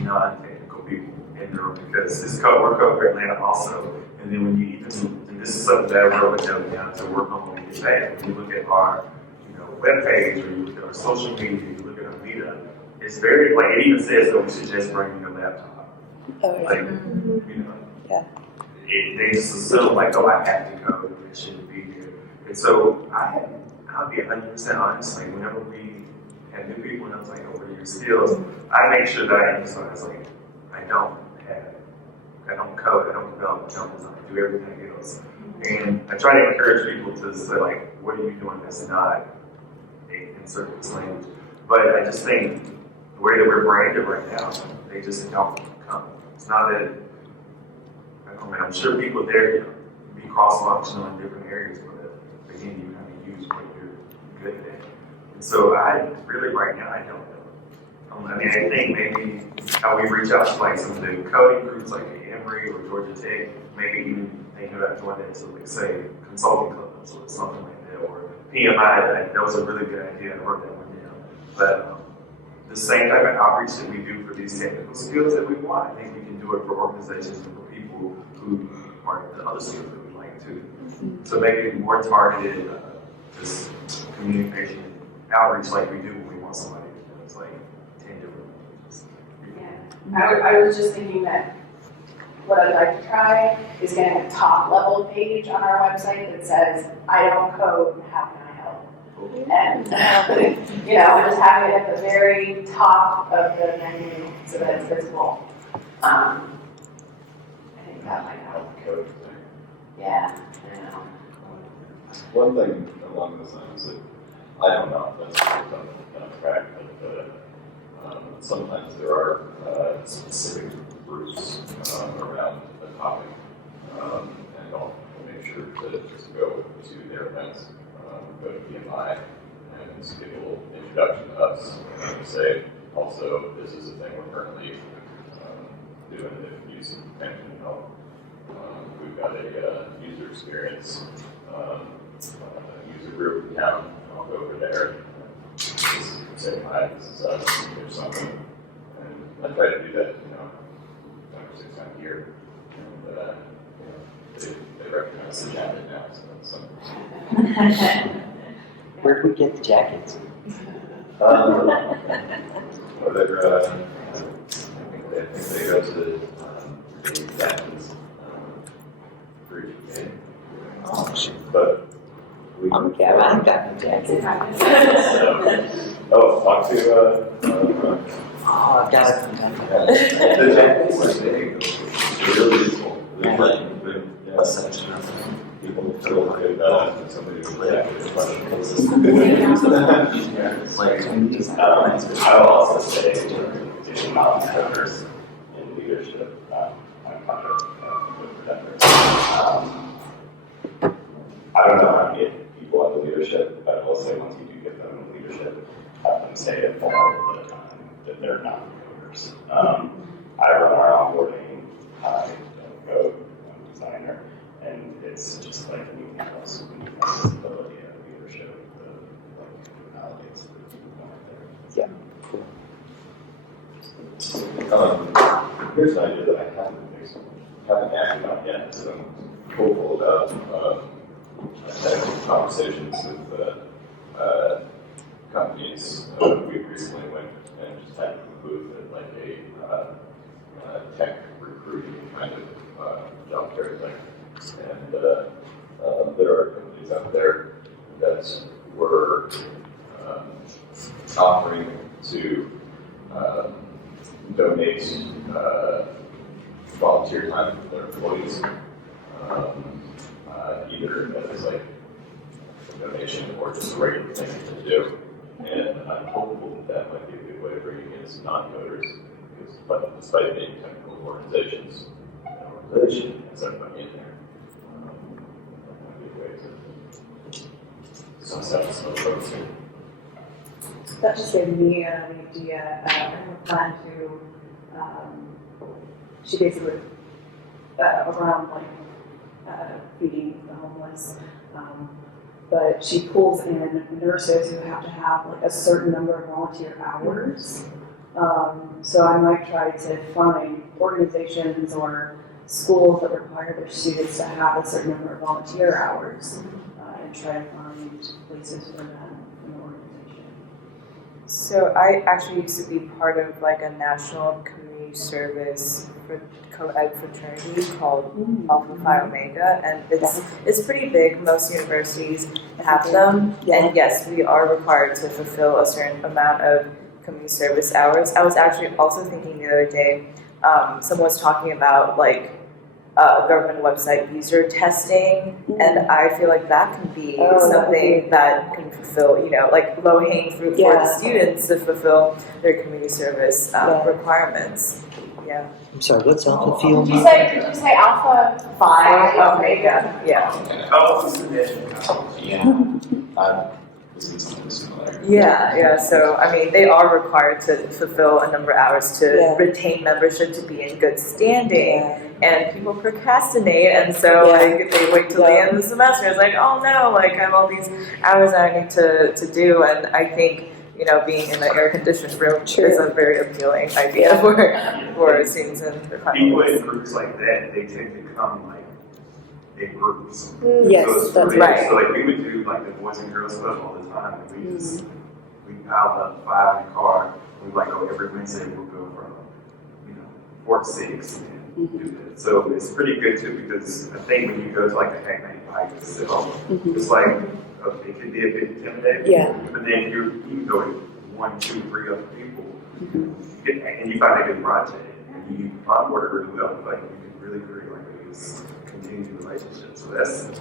non-technical people in the room because we're Code for Atlanta also. And then when you even, and this is something that I really know down to work on when we get back. When you look at our, you know, webpage or you look at our social media, you look at our meetup, it's very, like it even says that we should just bring your laptop. Like, you know, they just assume like, oh, I have to code and it shouldn't be here. And so I'll be 100% honest, like whenever we have new people and I was like, oh, what are your skills? I make sure that I emphasize like, I don't code, I don't develop jump design, I do everything else. And I try to encourage people to say like, what are you doing that's not in certain language? But I just think the way that we're branded right now, they just don't come. It's not that, I mean, I'm sure people there can be cross-functional in different areas, but again, you have to use what you're good at. And so I really, right now, I don't know. I mean, I think maybe how we reach out to like some of the coding groups like Emory or Georgia Tech, maybe even thinking about joining into like say consulting clubs or something like that, or PMI. That was a really good idea. I wrote that one down. But the same type of outreach that we do for these technical skills that we want, I think we can do it for organizations and for people who are the other skills that we like too. So maybe more targeted, just communication and outreach like we do when we want somebody to do. It's like 10 different languages. I was just thinking that what I'd like to try is getting a top level page on our website that says, I don't code, how can I help? And, you know, just have it at the very top of the menu so that it's visible. I think that might help. Yeah, I know. One thing along those lines that I don't know if that's kind of track, but sometimes there are specific groups around a topic, and I'll make sure to just go to their events, go to PMI, and just give a little introduction to us, and say, also, this is a thing we're currently doing if you can help. We've got a user experience user group in town. I'll go over there, just say, hi, this is us, here's something. And I try to do that, 5 or 6 times a year. And, they recognize the jacket now, so that's something. Where do we get the jackets? They're, I think they go to the captains for each game. Oh, shit. But we. Okay, I got the jacket. Talk to, Oh, I've got it. the jackets, they're really useful. People feel like somebody with a jacket is I'll also say, additional members in leadership, on contract with vendors. I don't know how to get people into leadership, but I will say once you do get them in leadership, have them say it all the time that they're not coders. I run our onboarding, I don't code, I'm a designer, and it's just like anything else. When you have this ability of leadership, validates that people want there. Here's an idea that I haven't acted on yet, so I'm hopeful about having conversations with companies. We recently went and just had a booth at like a tech recruiting kind of job fair thing. And there are companies out there that were offering to donate volunteer time for their employees, either as like a donation or just a regular thing to do. And I'm hopeful that might be a good way of bringing in some non-coders, because despite being technical organizations, has everybody in there. That might be a way to some folks here. That just gave me an idea. I have a plan to, she basically, around like feeding the homeless, but she pulls in nurses who have to have like a certain number of volunteer hours. So I might try to find organizations or schools that require their students to have a certain number of volunteer hours and try to find places for them in the organization. So I actually used to be part of like a national community service for co-ed fraternity called Alpha Phi Omega, and it's pretty big. Most universities have them, and yes, we are required to fulfill a certain amount of community service hours. I was actually also thinking the other day, someone was talking about like government website user testing, and I feel like that can be something that can fulfill, like low-hanging fruit for the students to fulfill their community service requirements. Yeah. I'm sorry, what's Alpha Field? Did you say Alpha Phi Omega? Yeah. Yeah. So, I mean, they are required to fulfill a number of hours to retain membership, to be in good standing, and people procrastinate, and so like they wait till the end of the semester. It's like, oh no, like I have all these hours that I need to do, and I think being in the air-conditioned room is a very appealing idea for students and their people in groups like that, they tend to come like big groups. Yes, so that's right. So like we would do like the Boys and Girls Club all the time. And we piled up 5 in the car. We like go every Wednesday. We'll go from 4 to 6 and do that. So it's pretty good too, because I think when you go to like the Hack Night Pike itself, it's like it could be a bit intimidating. But then you can go with 1, 2, 3 other people, and you find a good project, and you onboard it really well. Like you can really create like this continued relationship. So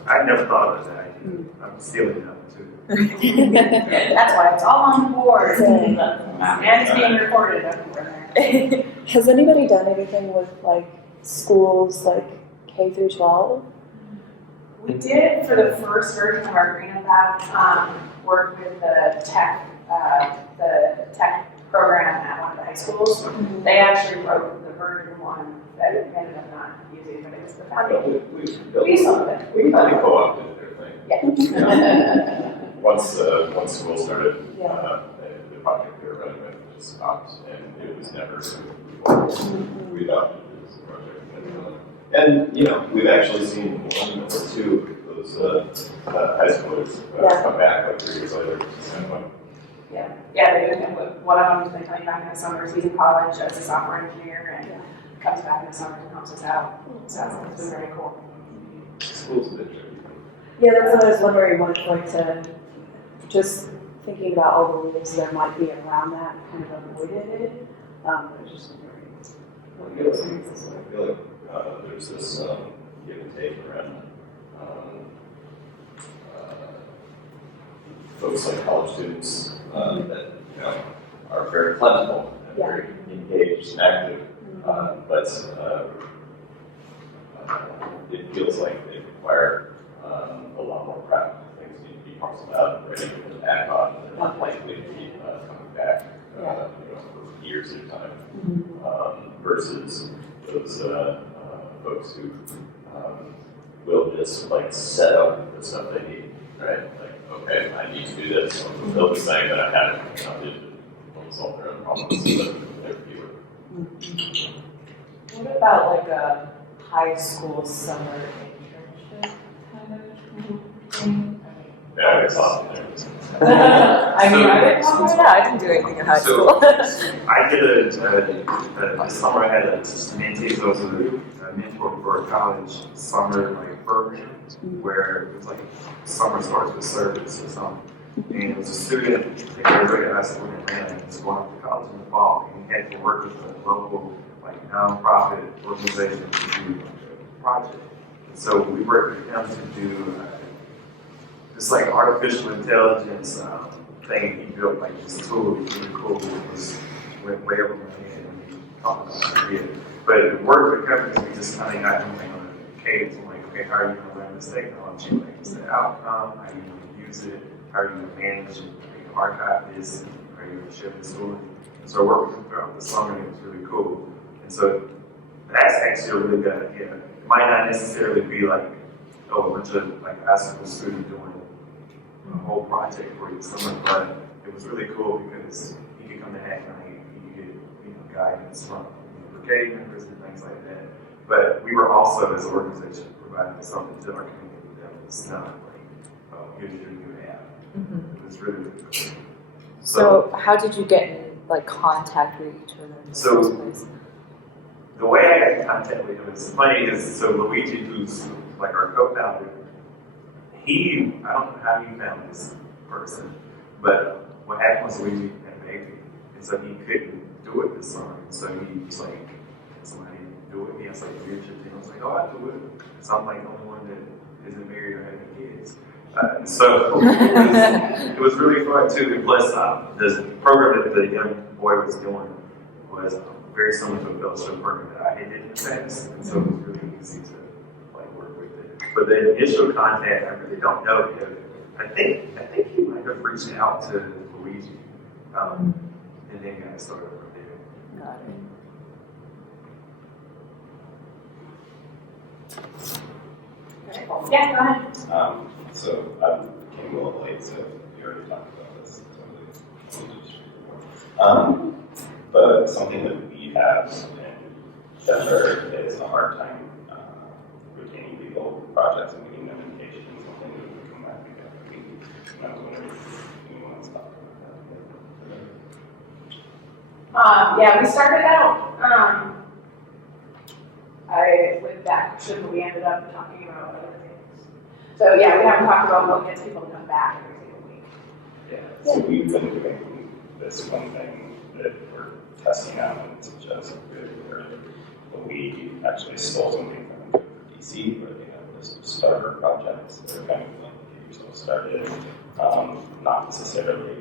I never thought of that. I'm stealing that too. That's why it's all on board. And it's being recorded everywhere. Has anybody done anything with like schools like K through 12? We did for the first version of our Green Lab, work with the tech program at one of the high schools. They actually wrote the version 1 that we ended up not using, but it was the foundation. We something. We kind of co-opted their thing. Yeah. Once school started project they were running with just stopped, and it was never we adopted this project. And you know, we've actually seen one or two of those high schoolers come back like 3 years later. Yeah, they do. One of them has been coming back in the summers. He's in college as a software engineer and comes back in the summers and helps us out. So it's been very cool. School's a bit tricky. Yeah, that's what I was wondering, what it's like to, just thinking about all the rules there might be around that, kind of avoided it. I was just wondering what your experiences were. I feel like there's this give and take around folks like college students that you know are very plentiful and very engaged and active, but it feels like they require a lot more practical things need to be talked about, ready to act on, and are likely to be coming back you know, for years at a time, versus those folks who will just like set up the stuff they need, right? Like, okay, I need to do this, I'll fulfill this thing that I haven't to solve their own problems, but they're fewer. What about like a high school summer internship kind of thing? Yeah, I saw it there. I mean, I didn't do anything in high school. I did this summer I had a mentee, so it was a mentor for a college summer like program where it was like summer starts with service or something. And it was a student that graduated high school in Atlanta and was going off to college in the fall, and he had to work with a local like nonprofit organization to do a project. And so we worked with him to do this like artificial intelligence thing he built, like this tool, really cool. It was went way over my head when he talked about it. But it worked with companies, we just kind of got him like on a cadence, like, okay, how are you going to learn this technology? Like, what's the outcome? How are you going to use it? How are you going to manage and archive this? And how are you going to share this story? So I worked with him throughout the summer, and it was really cool. And so that's actually a really good idea. It might not necessarily be like, oh, a bunch of like high school students doing a whole project for you summer, but it was really cool because you could come to Hack Night, you could get guidance from Brigade members and things like that. But we were also, as an organization, providing something to our community that was not like, oh, here's your new app. It was really, really cool. So how did you get in like contact with each other in the first place? The way I got in contact with him is funny is, so Luigi, who's like our co-founder, I don't know how he found this person, but what happened was Luigi had a baby, and so he couldn't do it this summer. So he was like, can somebody do it? He was like, you're interested? I was like, oh, I'll do it. So I'm like the only one that isn't married or having kids. So it was really fun too. And plus, the program that the young boy was doing was very similar to a fellowship program that I had did in the past, and so it was really easy to like work with it. But the initial contact, I really don't know if I think he might have reached out to Luigi, and then got started from there. Got it. Yeah, go ahead. So I came a little late, so you already talked about this. But something that we have in Denver is a hard time retaining people for projects and getting them engaged in something that we come back and I was wondering if anyone wants to talk about that. Yeah, we started out with that, but we ended up talking about other things. So yeah, we haven't talked about what gets people to come back every single week. Yeah, so we've been doing this one thing that we're testing out and it's just really early. But we actually stole something from DC where they have this starter projects that are kind of like get yourself started, not necessarily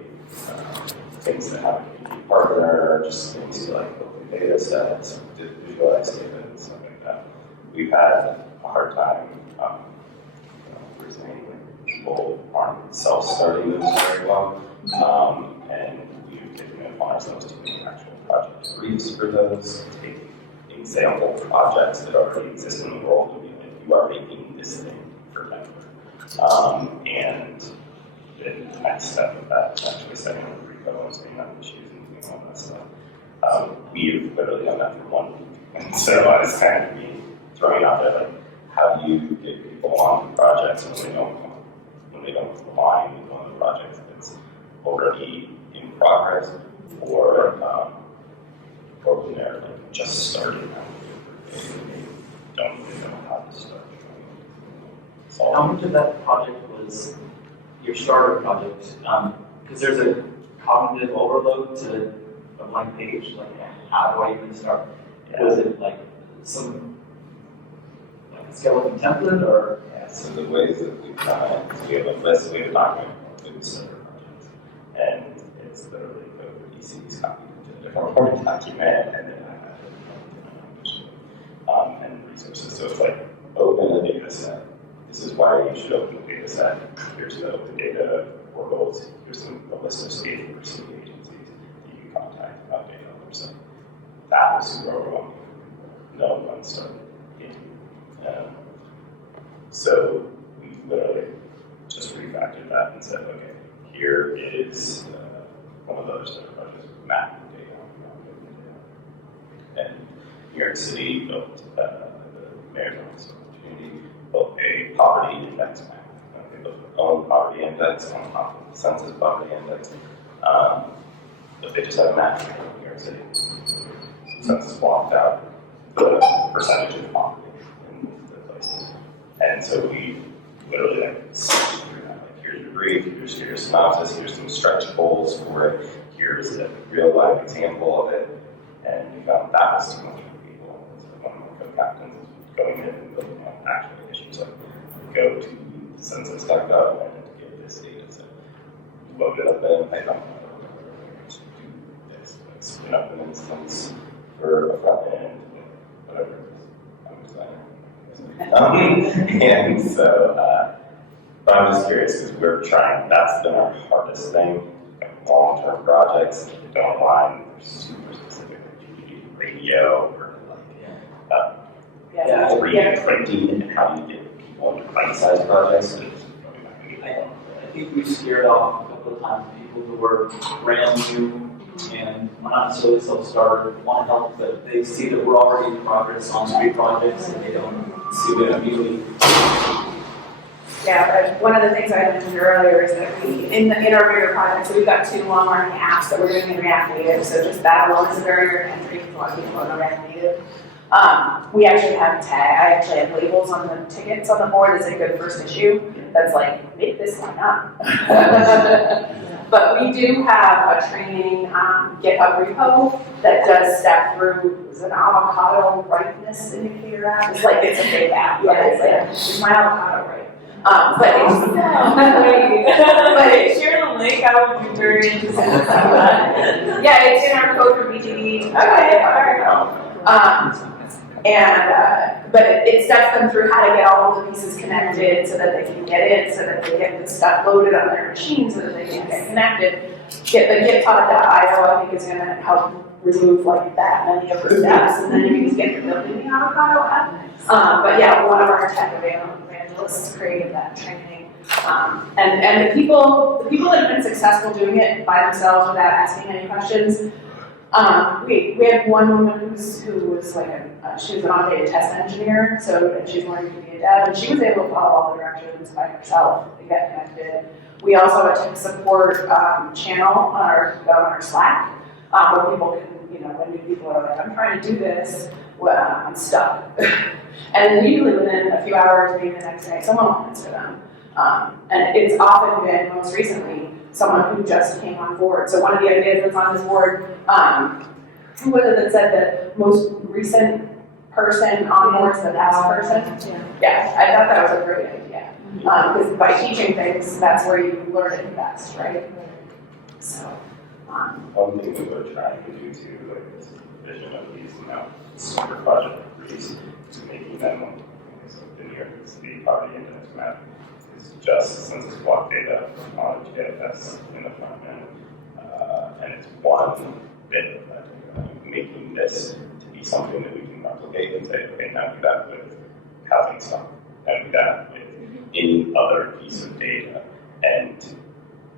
things that have a key partner, just things like open data sets, visualize data, and stuff like that. We've had a hard time presenting when people aren't self-starting those very well, and we've taken it upon ourselves to make actual project briefs for those, take example projects that already exist in the world, and you are making this thing for Denver. And the next step of that is actually setting up a repo homes being on issues and doing all that stuff. We've literally done that for 1 week. And so it's kind of me throwing out there, like, how do you get people on projects when they don't align with one of the projects that's already in progress, or when they're like just starting out, they don't even know how to start. So How much of that project was your starter project? Because there's a cognitive overload to a blank page. Like, how do I even start? Was it like some like a skeleton template, or? yeah, so the ways that we've done it, is we have a list, we have a document called starter projects, and it's literally code that you see these copied into a different Word document, and then and resources. So it's like open a data set. This is why you should open the data set. Here's the open data portals. Here's a list of state university agencies that you can contact about data on their site. That was super overwhelming. No one started into. So we literally just refactored that and said, okay, here is one of those projects with mapping data. And New York City built the mayor's office of opportunity, built a poverty index map. They built their own poverty index on top of the census poverty index. But they just had a map of New York City. Census blocked out the percentage of poverty in the places. And so we literally sketched through that. Like, here's your brief, here's your synopsis, here's some stretch goals for it, here's a real life example of it. And we found that was too much for people. So one of my co-captains is going in and building out actual issues. Like, go to census.gov and get this data set. Load it up in Python. Do this. Like, spin up an instance for a front end, whatever it is. I'm a designer. And so, but I'm just curious because we're trying, that's been our hardest thing. Long-term projects that don't align, they're super specific. You need radio or like 3D printing, and how do you get people into bite-sized projects? I think we scared off a couple of times people who were brand new and we're not necessarily self-starter, want to help, but they see that we're already in progress on 3 projects and they don't see it immediately. Yeah, one of the things I mentioned earlier is that we, in our bigger projects, so we've got 2 long-running apps that we're doing in React Native, so just that alone is a barrier to entry for a lot of people in React Native. We actually have I actually have labels on the tickets on the board that say good first issue. That's like, make this line up. But we do have a training GitHub repo that does step through, is an avocado ripeness indicator app. It's like, it's a fake app, but it's like, is my avocado ripe? But Share the link, I would be very interested in that. yeah, it's in our code for BTD. But it steps them through how to get all of the pieces connected so that they can get in, so that they get the stuff loaded on their machine so that they can get connected. The GitHub.io, I think, is going to help remove like that many of the steps, and then you can just get to building the avocado app. But yeah, one of our tech evangelists created that training. And the people that have been successful doing it by themselves without asking any questions. We had one woman who was like she was an automated test engineer, and she's learning to be a dev, and she was able to follow all the directions by herself and get connected. We also have a tech support channel on our Slack where people can, when new people are like, I'm trying to do this, well, I'm stuck. And usually within a few hours, maybe the next day, someone will answer them. And it's often been, most recently, someone who just came on board. So one of the ideas that's on this board, who was it that said the most recent person on board is the best person? Yeah, I thought that was a great idea. Because by teaching things, that's where you learn it best, right? So. One thing that we're trying to do too, like this vision of these super project degrees, is making them, so the New York City Poverty Index map is just census block data on JFS in the front end, and it's one bit of that data. Making this to be something that we can replicate and say, okay, now do that with housing stock, now do that with any other piece of data, and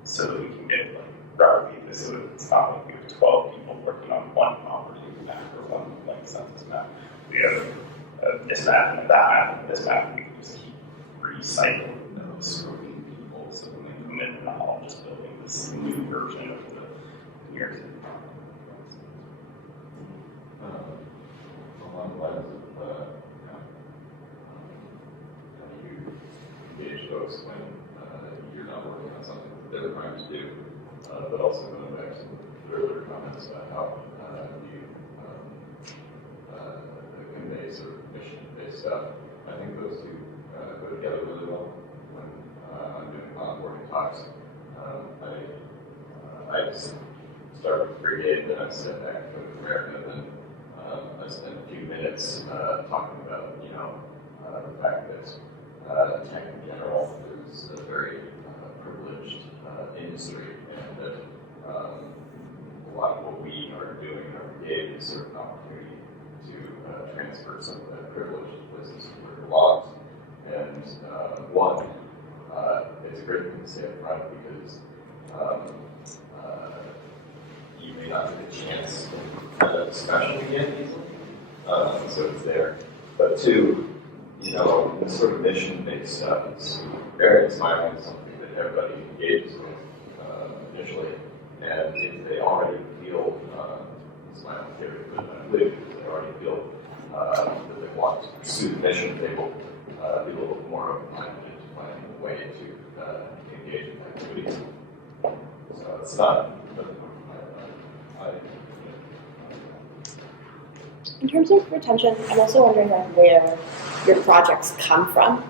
so that we can get like replicate this, so it's not like we have 12 people working on one property map or one like census map. We have this map and that map and this map, and we can just keep recycling those for people, so when they come in, they're not all just building this new version of the New York City. Along the lines of, you engage folks when you're not working on something that they're trying to do, but also going back to the earlier comments about how you convey sort of mission-based stuff. I think those two go together really well when I'm doing onboarding talks. I just start with Brigade, then I step back to America, then I spent a few minutes talking about, the fact that tech in general is a very privileged industry, and that a lot of what we are doing in our Brigade is sort of an opportunity to transfer some of that privilege to places where it belongs. And one, it's a great thing to say up front because you may not get a chance especially again easily, so it's there. But two, this sort of mission-based stuff is very inspiring, something that everybody engages with initially, and if they already feel, it's my own theory, but I believe if they already feel that they want to pursue the mission, they will be a little bit more open-minded to finding a way to engage in activities. So it's not. In terms of retention, I'm also wondering where your projects come from,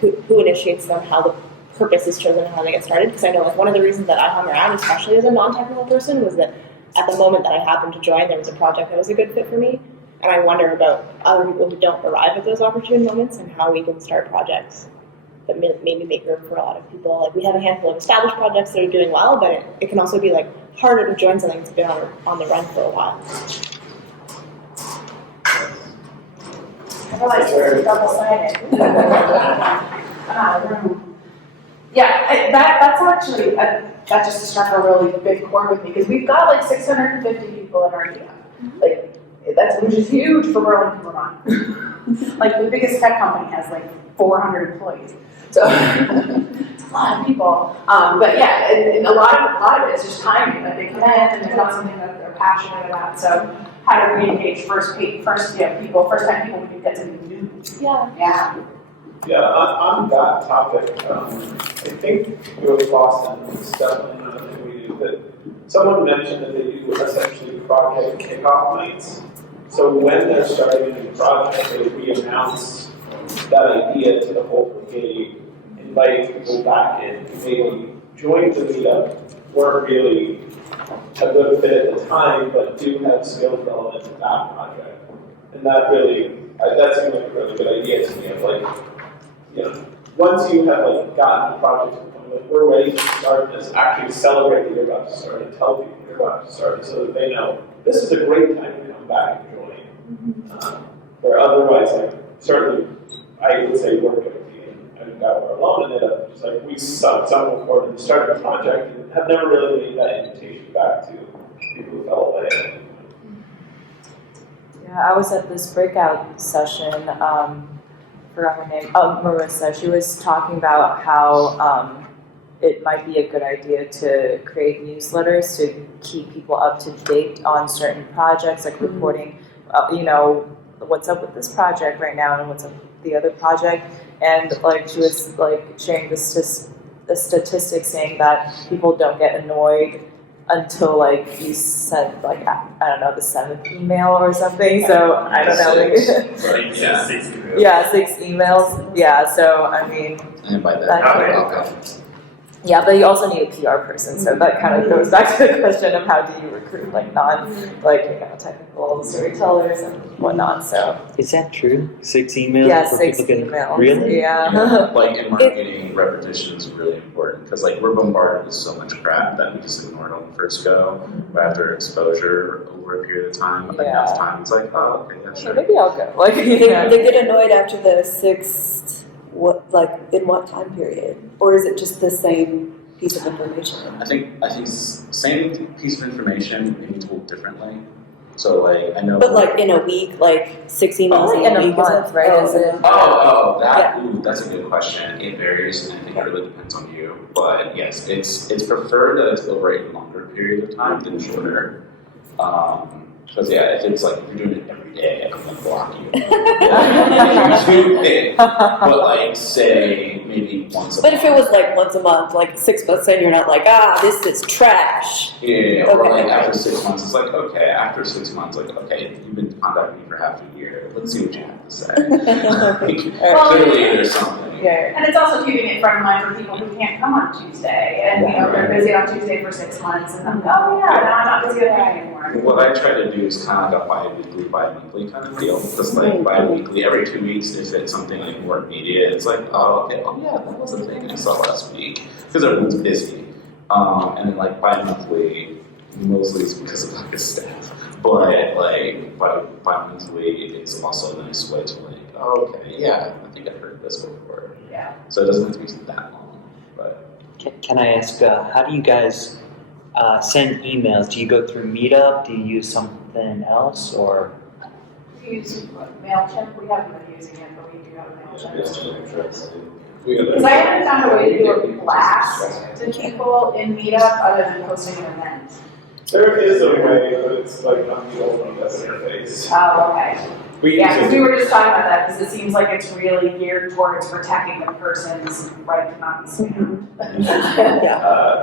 who initiates them, how the purpose is chosen, and how they get started. Because I know one of the reasons that I hung around, especially as a non-technical person, was that at the moment that I happened to join, there was a project that was a good fit for me. And I wonder about other people who don't arrive at those opportune moments and how we can start projects that maybe make room for a lot of people. Like we have a handful of established projects that are doing well, but it can also be harder to join something that's been on the run for a while. I feel like it's double-sided. Yeah, that's actually, that just struck a really big chord with me, because we've got 650 people in our EM. Which is huge for Burlington, Vermont. The biggest tech company has 400 employees. So it's a lot of people. But yeah, and a lot of it is just timing. They come in and they're not something that they're passionate about. So how to re-engage first time people when you get something new. Yeah. Yeah, on that topic, I think US Boston is definitely not a thing we do, but someone mentioned that they do essentially project kickoff nights. So when they're starting a new project, they re-announce that idea to the whole brigade, invite people back in who maybe joined the meetup, weren't really a good fit at the time, but do have skills relevant to that project. And that really, that seemed like a really good idea to me of once you have gotten the project to the point that we're ready to start this, actually celebrate that you're about to start and tell people you're about to start so that they know this is a great time to come back and join. Where otherwise, certainly, I would say work at a team and got we're alone in it. Just we sucked someone forward and started a project and have never really made that invitation back to people who fell away. Yeah, I was at this breakout session, forgot her name, Marissa. She was talking about how it might be a good idea to create newsletters to keep people up to date on certain projects, reporting, what's up with this project right now and what's up with the other project. And she was sharing this statistic saying that people don't get annoyed until you send I don't know, the 7th email or something. So I don't know. 6 emails. Yeah, 6 emails. Yeah, so I mean, And by yeah, but you also need a PR person, so that kind of goes back to the question of how do you recruit non-technical storytellers and whatnot. So is that true? 6 emails? Yeah, 6 emails. Really? Yeah. In marketing, repetition is really important because we're bombarded with so much crap that we just ignore it when we first go. But after exposure over a period of time, enough time, it's oh, okay, yeah, sure. Maybe I'll go. They get annoyed after the 6th. In what time period? Or is it just the same? piece of information? I think same piece of information, maybe told differently. So like I know. But like in a week, like 6 emails Like in a in a week, month, right? Is it? Ooh, that's a good question. It varies, and I think it really depends on you. But yes, it's preferred that it's over a longer period of time than shorter. Because if it's like you're doing it every day, I can like block you. But like say maybe once a But month. if it was like once a month, like 6 months in, you're not like, this is trash. Yeah, or Okay. like after 6 months, it's like, okay, after 6 months, like, okay, you've been contacting me for half a year. Let's see what you have to say. Clearly there's something. Yeah. And it's also keeping it front of mind for people who can't come on Tuesday, and they're busy on Tuesday for 6 months, and then now I'm not busy on Friday anymore. What I try to do is kind of like a bi-weekly kind of deal. Just like bi-weekly, every 2 weeks, if it's something like more immediate, it's like, that was a thing I saw last week. Because everyone's busy. And then like bi-monthly, mostly it's because of like a staff. But like bi-monthly, it's also a nice way to like, I think I've heard this before. Yeah. So it doesn't have to be that long. But Can I ask, how do you guys send emails? Do you go through Meetup? Do you use something else, or? We use MailChimp. We haven't been using it, but we do have MailChimp. Because I haven't found a way to do a blast to people in Meetup other than posting an event. There is a way, but it's like not the old one that's interface. Oh, okay. Because we were just talking about that, because it seems like it's really geared towards protecting the person's right to not be spammed.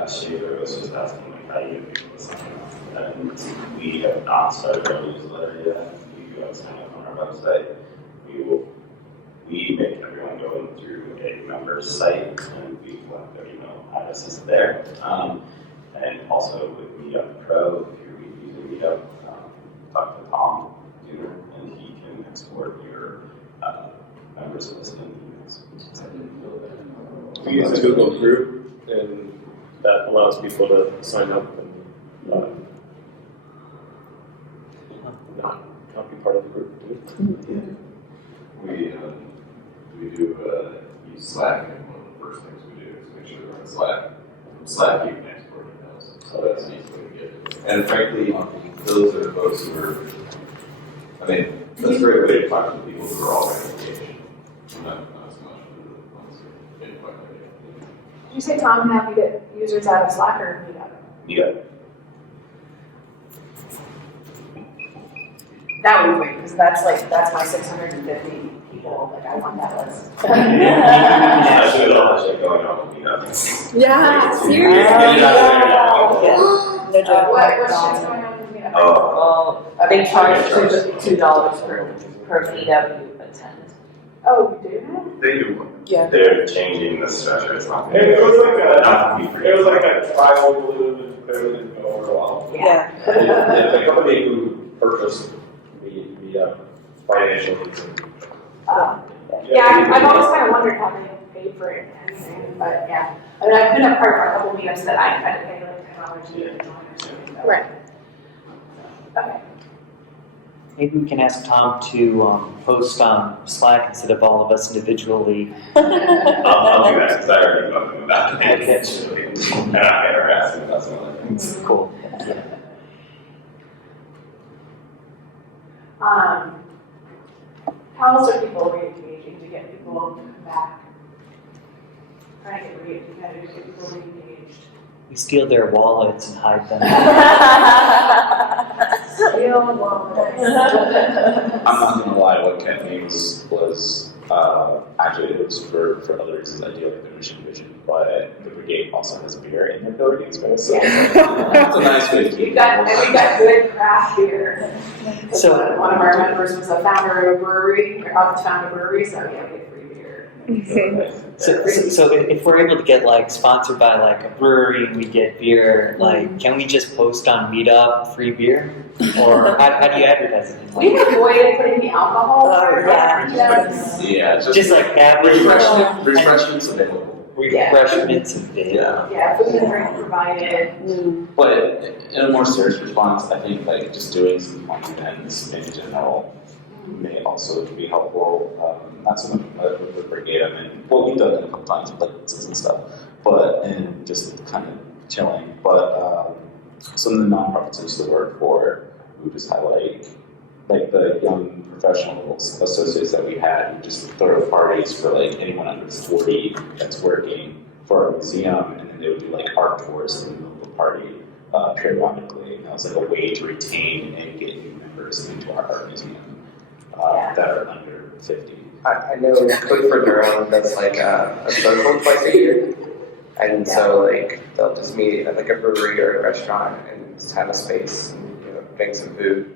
Sheila was just asking like how you get people to sign up. And we have not started our newsletter yet. You go and sign up on our website. We make everyone go through a member's site, and we collect their email addresses there. And also with Meetup Pro, if you're using Meetup, talk to Tom Duner, and he can export your members list and emails. We use a Google group, and that allows people to sign up and not be part of the group. We do use Slack, and one of the first things we do is make sure we're on Slack. From Slack, you can export emails, so that's an easy way to get it. And frankly, those are the folks who are, that's a great way to talk to people who are already engaged. Not so much for the ones who didn't quite ready. Did you say Tom can help you get users out of Slack or Meetup? Yeah. That would be great, because that's my 650 people, like I want that list. I should have all checked going on with Meetup. Yeah, seriously. Get it out there now. No joke. What shit's going on with Meetup? Well, they charge $2 per meetup you attend. Oh, you do? They do. Yeah. They're changing the structure. It's not. It was like not to be free. a trial balloon, and clearly didn't go over well. Yeah. The company who purchased the financial reason. Yeah, I've always kind of wondered how they paid for it and everything, but yeah. I mean, I've been a part of a couple meetups that I had to pay like technology and join or something. Right. Okay. Maybe we can ask Tom to post on Slack instead of all of us individually. I'll do that because I already know them about it. Okay. And I never asked them about some other things. Cool. How else are people re-engaging to get people to come back? Trying to get people re-engaged. We steal their wallets and hide them. Steal wallets. I'm not gonna lie, what kept me was actually it was for other reasons. I do like the mission vision, but the Brigade also has beer in their building space, so it's a nice way to keep We got good craft beer. So One of our members was a founder of a brewery, or helped found a brewery, so yeah, we get free beer. So if we're able to get like sponsored by like a brewery and we get beer, like can we just post on Meetup free beer? Or how do you advertise it? We avoided putting the alcohol. Yeah, Just like average refreshments available. refreshments and beer. Yeah, food and drink provided. But in a more serious response, I think like just doing some fun events in general may also be helpful. Not so much with the Brigade. I mean, well, we've done it a couple times, like and stuff. and just kind of chilling. But some of the nonprofits I used to work for, who just had like the young professionals associates that we had, who just throw parties for like anyone under 40 that's working for our museum, and then they would do like art tours in the middle of the party periodically. And that was like a way to retain and get new members into our art museum that are under 50. I know Code for Durham does like a social twice a year. And so like they'll just meet at like a brewery or a restaurant and just have a space and make some food.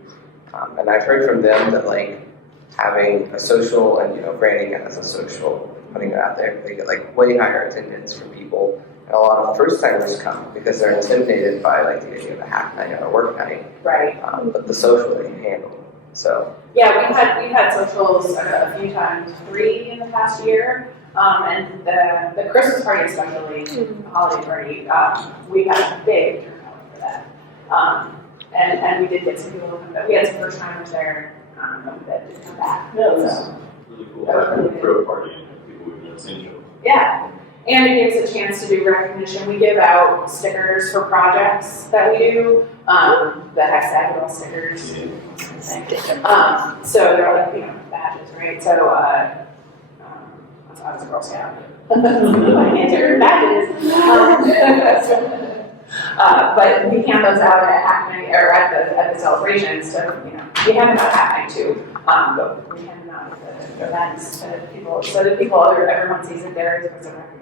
And I've heard from them that like having a social and branding it as a social, putting it out there, they get like way higher attendance from people. And a lot of first timers come because they're intimidated by like the idea of a half night or a work night. Right. But the social they can handle. So yeah, we've had socials a few times, 3 in the past year. And the Christmas party especially, the holiday party, we had a big turnout for that. And we did get some people, we had some first timers there that did come back. Yeah, it was So, really cool. that was really Like a pro party and people we've never seen each other. yeah. And it gives a chance to do recognition. We give out stickers for projects that we do, the hexagonal stickers. So they're like, badges, right? So, I was a Girl Scout. I can't do badges. But we hand those out at half night or at the celebrations. So we hand them out at half night too. But we hand them out at the events to people, so that everyone sees it there as a recognition.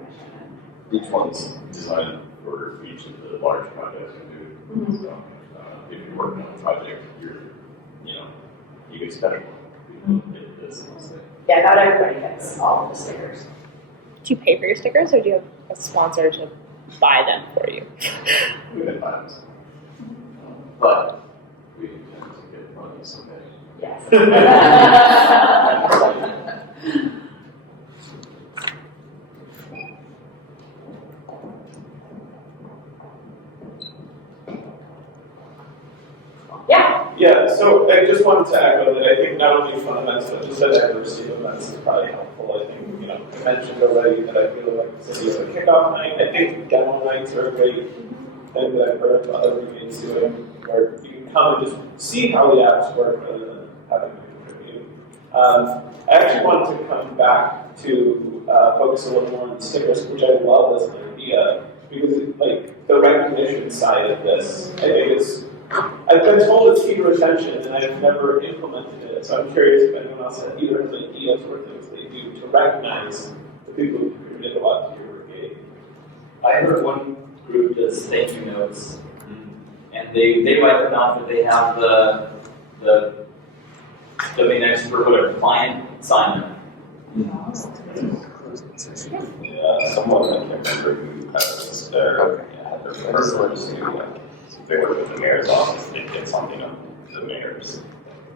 Each one's designed for each of the large projects we do. So if you're working on a project, you get special. You get this and this thing. Yeah, not everybody gets all of the stickers. Do you pay for your stickers, or do you have a sponsor to buy them for you? We've been buying some. But we intend to get money someday. Yes. Yeah. Yeah, so I just wanted to echo that I think not only fun events, but just the diversity of events is probably helpful. I think, I mentioned already that I feel like the city is a kickoff night. I think demo nights are a great thing that I've heard of other brigades doing, where you can come and just see how the apps work rather than having to contribute. I actually wanted to come back to focus a little more on stickers, which I love as an idea, because like the recognition side of this, I think is, I've been told it's key retention, and I've never implemented it. So I'm curious if anyone else has either has ideas or things they do to recognize the people who contributed a lot to your brigade. I heard one group does thank you notes, and they write them out, but they have the domain expert, whatever, client sign them. Yeah, someone I can't remember who has their first they work with the mayor's office, they get something of the mayor's.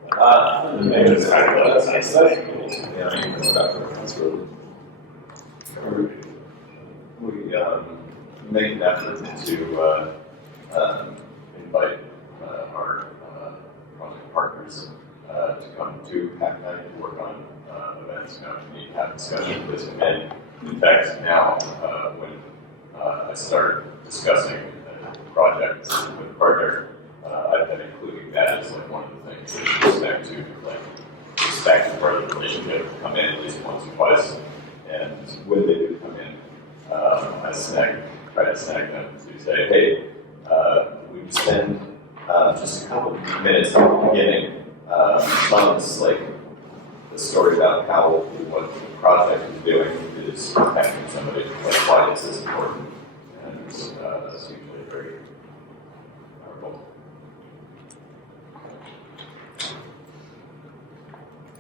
The mayor's kind of that's really. We make an effort to invite our project partners to come to Hack Night and work on events, have discussions with them. And in fact, now when I start discussing projects with a partner, I've been including that as like one of the things that you expect to expect part of the relationship to come in at least once or twice. And when they do come in, I try to snag them to say, hey, we spend just a couple of minutes at the beginning telling us like the story about how what the project is doing is impacting somebody, like why this is important. And that's usually very powerful.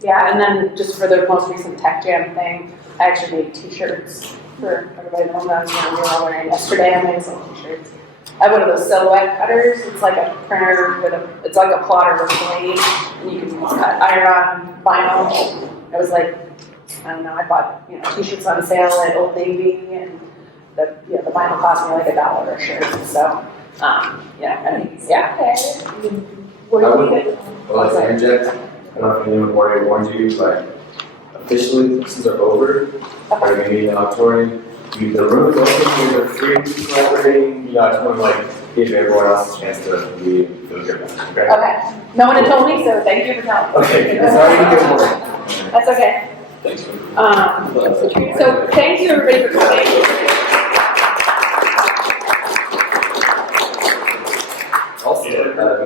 Yeah, and then just for the most recent Tech Jam thing, I actually made t-shirts for everybody that knows. We were all wearing yesterday. I made some t-shirts. I have one of those silhouette cutters. It's like a printer it's like a plotter with a blade, and you can cut iron on vinyl. It was like, I don't know, I bought t-shirts on sale at Old Navy, and the vinyl cost me like $1 a shirt. So, What do you think? Well, let's interject. I don't know if anyone already warned you, but officially, classes are over. We're going to be in the auditorium. The room is open, we're free collaborating, I just want to like give everyone else a chance to leave, feel good about it, okay? Okay. No one had told me, so thank you for telling me. Okay, sorry to give more. That's okay. Thanks. So thank you everybody for coming. Also,